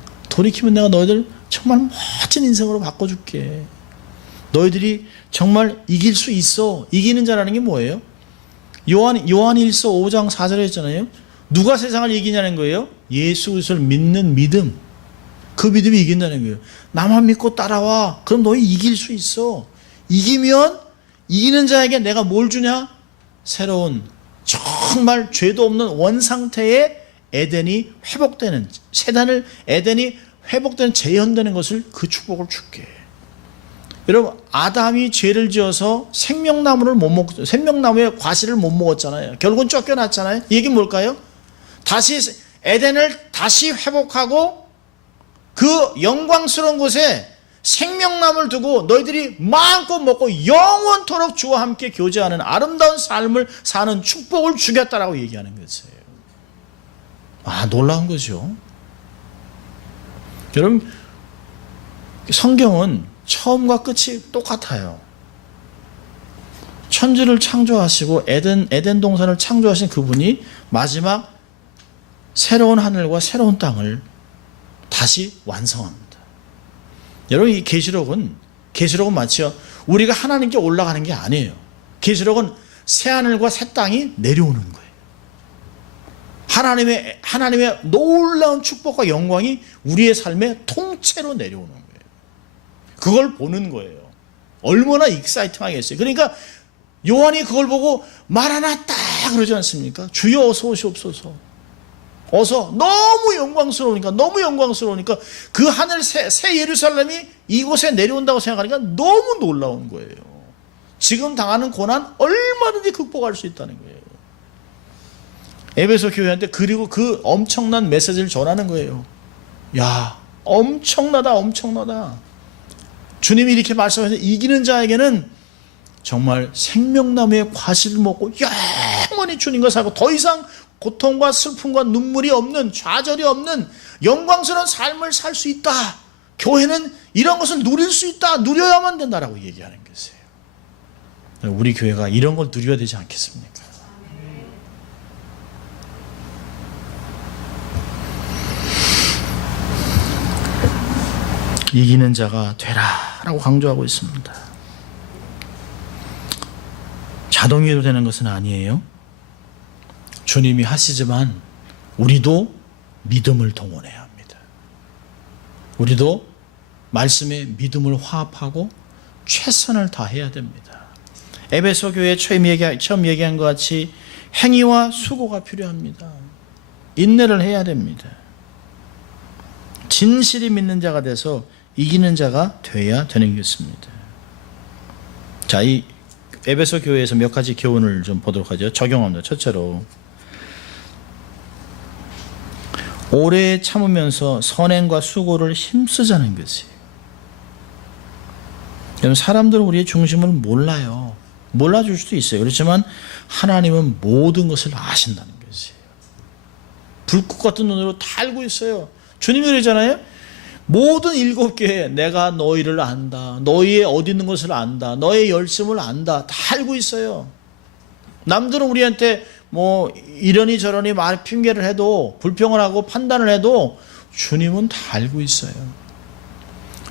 내가 너희들 정말 멋진 인생으로 바꿔줄게. 너희들이 정말 이길 수 있어. 이기는 자라는 게 뭐예요? 요한일서 5장 4절에 했잖아요. 누가 세상을 이기냐는 거예요? 예수 그리스도를 믿는 믿음. 그 믿음이 이긴다는 거예요. 나만 믿고 따라와. 그럼 너희 이길 수 있어. 이기면 이기는 자에게 내가 뭘 주냐? 새로운 정말 죄도 없는 원상태의 에덴이 회복되는, 에덴이 회복되는, 재현되는 것을, 그 축복을 줄게. 여러분, 아담이 죄를 지어서 생명나무의 과실을 못 먹었잖아요. 결국은 쫓겨났잖아요. 이 얘기는 뭘까요? 다시 에덴을 다시 회복하고 그 영광스러운 곳에 생명나무를 두고 너희들이 마음껏 먹고 영원토록 주와 함께 교제하는 아름다운 삶을 사는 축복을 주겠다라고 얘기하는 것이에요. 놀라운 거죠. 여러분, 성경은 처음과 끝이 똑같아요. 천지를 창조하시고 에덴 동산을 창조하신 그분이 마지막 새로운 하늘과 새로운 땅을 다시 완성합니다. 여러분, 이 계시록은 마치 우리가 하나님께 올라가는 게 아니에요. 계시록은 새 하늘과 새 땅이 내려오는 거예요. 하나님의 놀라운 축복과 영광이 우리의 삶에 통째로 내려오는 거예요. 그걸 보는 거예요. 얼마나 익사이팅하겠어요. 그러니까 요한이 그걸 보고 마라나타 그러지 않습니까? 주여 어서 오시옵소서. 어서. 너무 영광스러우니까 그 하늘 새 예루살렘이 이곳에 내려온다고 생각하니까 너무 놀라운 거예요. 지금 당하는 고난 얼마든지 극복할 수 있다는 거예요. 에베소 교회한테 그리고 그 엄청난 메시지를 전하는 거예요. 야, 엄청나다. 주님이 이렇게 말씀하셔서 이기는 자에게는 정말 생명나무의 과실을 먹고 영원히 주님과 살고 더 이상 고통과 슬픔과 눈물이 없는, 좌절이 없는 영광스러운 삶을 살 수 있다. 교회는 이런 것을 누릴 수 있다. 누려야만 된다라고 얘기하는 것이에요. 우리 교회가 이런 걸 누려야 되지 않겠습니까? 이기는 자가 되라라고 강조하고 있습니다. 자동이로 되는 것은 아니에요. 주님이 하시지만 우리도 믿음을 동원해야 합니다. 우리도 말씀에 믿음을 화합하고 최선을 다해야 됩니다. 에베소 교회 처음 얘기한 것 같이 행위와 수고가 필요합니다. 인내를 해야 됩니다. 진실이 믿는 자가 돼서 이기는 자가 돼야 되는 것입니다. 자, 이 에베소 교회에서 몇 가지 교훈을 좀 보도록 하죠. 적용합니다. 첫째로, 오래 참으면서 선행과 수고를 힘쓰자는 것이에요. 사람들은 우리의 중심을 몰라요. 몰라줄 수도 있어요. 그렇지만 하나님은 모든 것을 아신다는 것이에요. 불꽃 같은 눈으로 다 알고 있어요. 주님이 그러잖아요. 모든 7교회 내가 너희를 안다. 너희의 어디 있는 것을 안다. 너의 열심을 안다. 다 알고 있어요. 남들은 우리한테 이러니 저러니 핑계를 해도, 불평을 하고 판단을 해도 주님은 다 알고 있어요.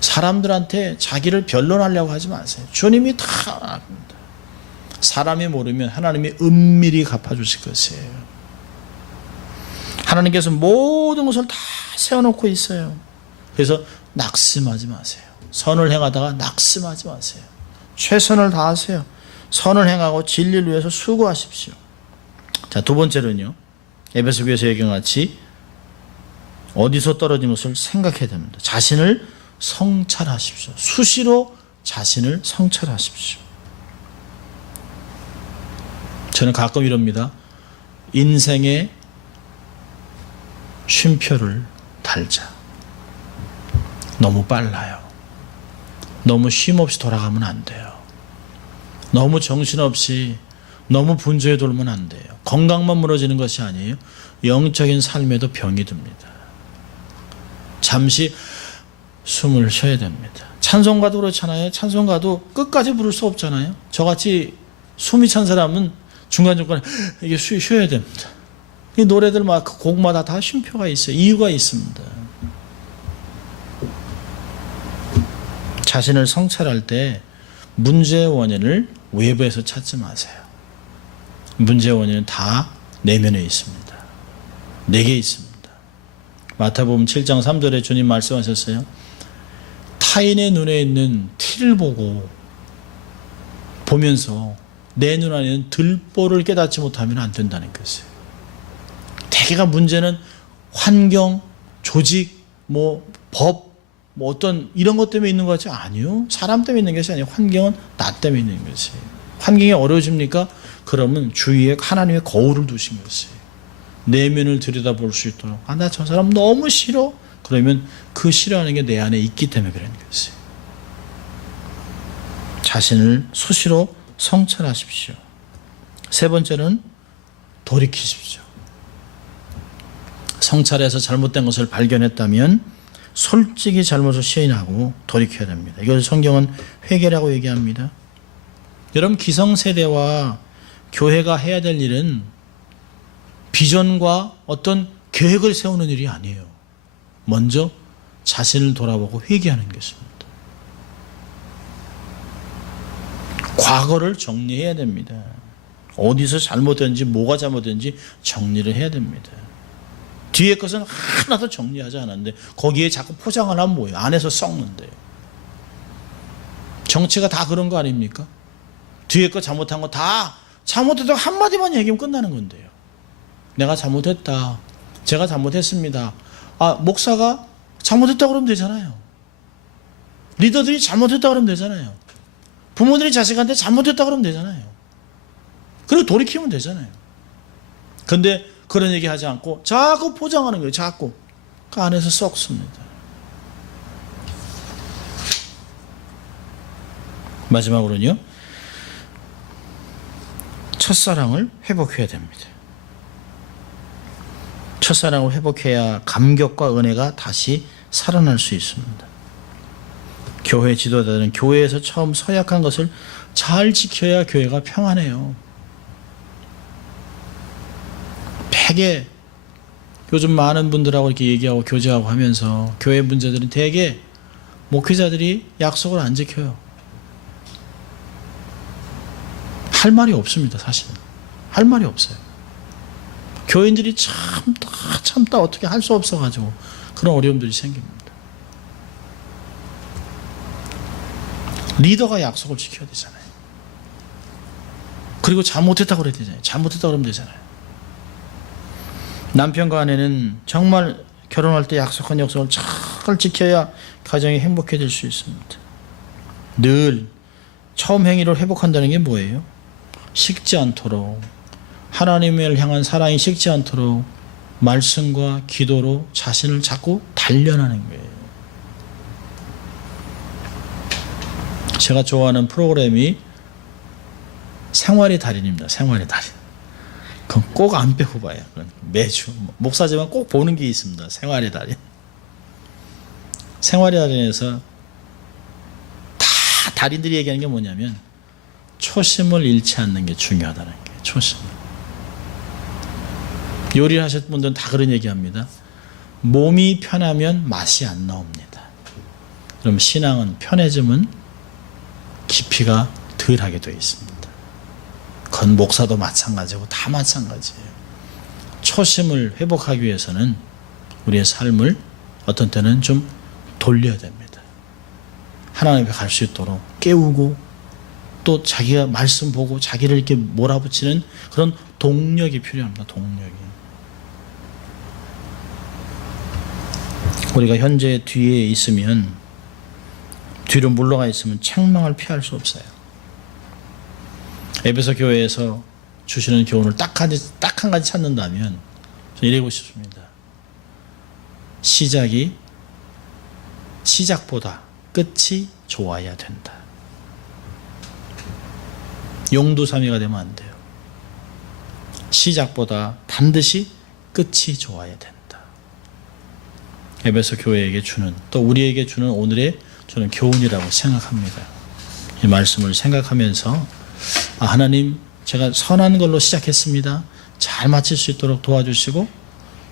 사람들한테 자기를 변론하려고 하지 마세요. 주님이 다 압니다. 사람이 모르면 하나님이 은밀히 갚아주실 것이에요. 하나님께서 모든 것을 다 세워놓고 있어요. 그래서 낙심하지 마세요. 선을 행하다가 낙심하지 마세요. 최선을 다하세요. 선을 행하고 진리를 위해서 수고하십시오. 자, 두 번째로는요, 에베소 교회에서 얘기한 같이 어디서 떨어진 것을 생각해야 됩니다. 자신을 성찰하십시오. 수시로 자신을 성찰하십시오. 저는 가끔 이럽니다. 인생의 쉼표를 달자. 너무 빨라요. 너무 쉼 없이 돌아가면 안 돼요. 너무 정신없이 너무 분주해 돌면 안 돼요. 건강만 무너지는 것이 아니에요. 영적인 삶에도 병이 듭니다. 잠시 숨을 쉬어야 됩니다. 찬송가도 그렇잖아요. 찬송가도 끝까지 부를 수 없잖아요. 저같이 숨이 찬 사람은 중간중간에 이게 쉬어야 됩니다. 이 노래들 막 곡마다 다 쉼표가 있어요. 이유가 있습니다. 자신을 성찰할 때 문제의 원인을 외부에서 찾지 마세요. 문제의 원인은 다 내면에 있습니다. 내게 있습니다. 마태복음 7장 3절에 주님 말씀하셨어요. 타인의 눈에 있는 티를 보면서 내 눈 안에 있는 들보를 깨닫지 못하면 안 된다는 것이에요. 대개가 문제는 환경, 조직, 법, 어떤 이런 것 때문에 있는 것 같지? 아니요. 사람 때문에 있는 것이 아니에요. 환경은 나 때문에 있는 것이에요. 환경이 어려워집니까? 그러면 주위에 하나님의 거울을 두신 것이에요. 내면을 들여다볼 수 있도록 나 저 사람 너무 싫어. 그러면 그 싫어하는 게 내 안에 있기 때문에 그런 것이에요. 자신을 수시로 성찰하십시오. 세 번째는 돌이키십시오. 성찰해서 잘못된 것을 발견했다면 솔직히 잘못을 시인하고 돌이켜야 됩니다. 이걸 성경은 회개라고 얘기합니다. 여러분, 기성세대와 교회가 해야 될 일은 비전과 어떤 계획을 세우는 일이 아니에요. 먼저 자신을 돌아보고 회개하는 것입니다. 과거를 정리해야 됩니다. 어디서 잘못됐는지 뭐가 잘못됐는지 정리를 해야 됩니다. 뒤에 것은 하나도 정리하지 않았는데 거기에 자꾸 포장을 하면 뭐예요? 안에서 썩는데요. 정치가 다 그런 거 아닙니까? 뒤에 거 잘못한 거 다 잘못했다고 한마디만 얘기하면 끝나는 건데요. 내가 잘못했다. 제가 잘못했습니다. 목사가 잘못했다고 그러면 되잖아요. 리더들이 잘못했다고 그러면 되잖아요. 부모들이 자식한테 잘못했다고 그러면 되잖아요. 그리고 돌이키면 되잖아요. 근데 그런 얘기 하지 않고 자꾸 포장하는 거예요. 자꾸. 그 안에서 썩습니다. 마지막으로는요. 첫사랑을 회복해야 됩니다. 첫사랑을 회복해야 감격과 은혜가 다시 살아날 수 있습니다. 교회 지도자들은 교회에서 처음 서약한 것을 잘 지켜야 교회가 평안해요. 되게 요즘 많은 분들하고 이렇게 얘기하고 교제하고 하면서 교회 문제들은 되게 목회자들이 약속을 안 지켜요. 할 말이 없습니다. 사실은. 할 말이 없어요. 교인들이 참다 어떻게 할 수 없어가지고 그런 어려움들이 생깁니다. 리더가 약속을 지켜야 되잖아요. 그리고 잘못했다고 그래야 되잖아요. 잘못했다고 그러면 되잖아요. 남편과 아내는 정말 결혼할 때 약속한 약속을 잘 지켜야 가정이 행복해질 수 있습니다. 늘 처음 행위를 회복한다는 게 뭐예요? 식지 않도록, 하나님을 향한 사랑이 식지 않도록 말씀과 기도로 자신을 자꾸 단련하는 거예요. 제가 좋아하는 프로그램이 생활의 달인입니다. 생활의 달인. 그럼 꼭 안 빼고 봐요. 매주 목사지만 꼭 보는 게 있습니다. 생활의 달인. 생활의 달인에서 다 달인들이 얘기하는 게 뭐냐면 초심을 잃지 않는 게 중요하다는 게. 초심. 요리를 하셨던 분들은 다 그런 얘기합니다. 몸이 편하면 맛이 안 나옵니다. 그럼 신앙은 편해지면 깊이가 덜하게 되어 있습니다. 그건 목사도 마찬가지고 다 마찬가지예요. 초심을 회복하기 위해서는 우리의 삶을 어떤 때는 좀 돌려야 됩니다. 하나님 앞에 갈 수 있도록 깨우고 또 자기가 말씀 보고 자기를 이렇게 몰아붙이는 그런 동력이 필요합니다. 동력이. 우리가 현재 뒤에 있으면 뒤로 물러가 있으면 책망을 피할 수 없어요. 에베소 교회에서 주시는 교훈을 딱 한 가지 찾는다면 저는 이러고 싶습니다. 시작보다 끝이 좋아야 된다. 용두사미가 되면 안 돼요. 시작보다 반드시 끝이 좋아야 된다. 에베소 교회에게 주는, 또 우리에게 주는 오늘의 저는 교훈이라고 생각합니다. 이 말씀을 생각하면서 하나님, 제가 선한 걸로 시작했습니다. 잘 마칠 수 있도록 도와주시고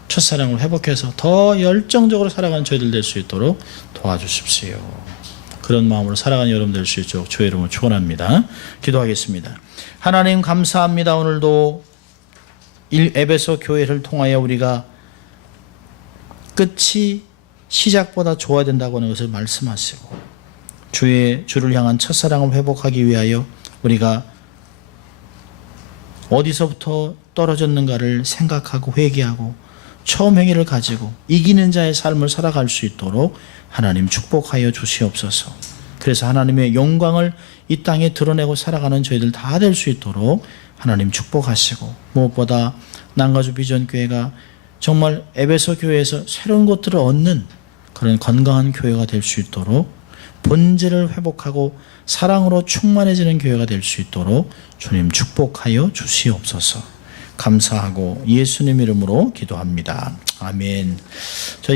첫사랑을 회복해서 더 열정적으로 살아가는 저희들 될 수 있도록 도와주십시오. 그런 마음으로 살아가는 여러분 될 수 있도록 주의 이름으로 축원합니다. 기도하겠습니다. 하나님 감사합니다. 오늘도 에베소 교회를 통하여 우리가 끝이 시작보다 좋아야 된다고 하는 것을 말씀하시고 주를 향한 첫사랑을 회복하기 위하여 우리가 어디서부터 떨어졌는가를 생각하고 회개하고 처음 행위를 가지고 이기는 자의 삶을 살아갈 수 있도록 하나님 축복하여 주시옵소서. 그래서 하나님의 영광을 이 땅에 드러내고 살아가는 저희들 다 될 수 있도록 하나님 축복하시고, 무엇보다 남가주 비전교회가 정말 에베소 교회에서 새로운 것들을 얻는 그런 건강한 교회가 될 수 있도록, 본질을 회복하고 사랑으로 충만해지는 교회가 될 수 있도록 주님 축복하여 주시옵소서. 감사하고 예수님 이름으로 기도합니다. 아멘.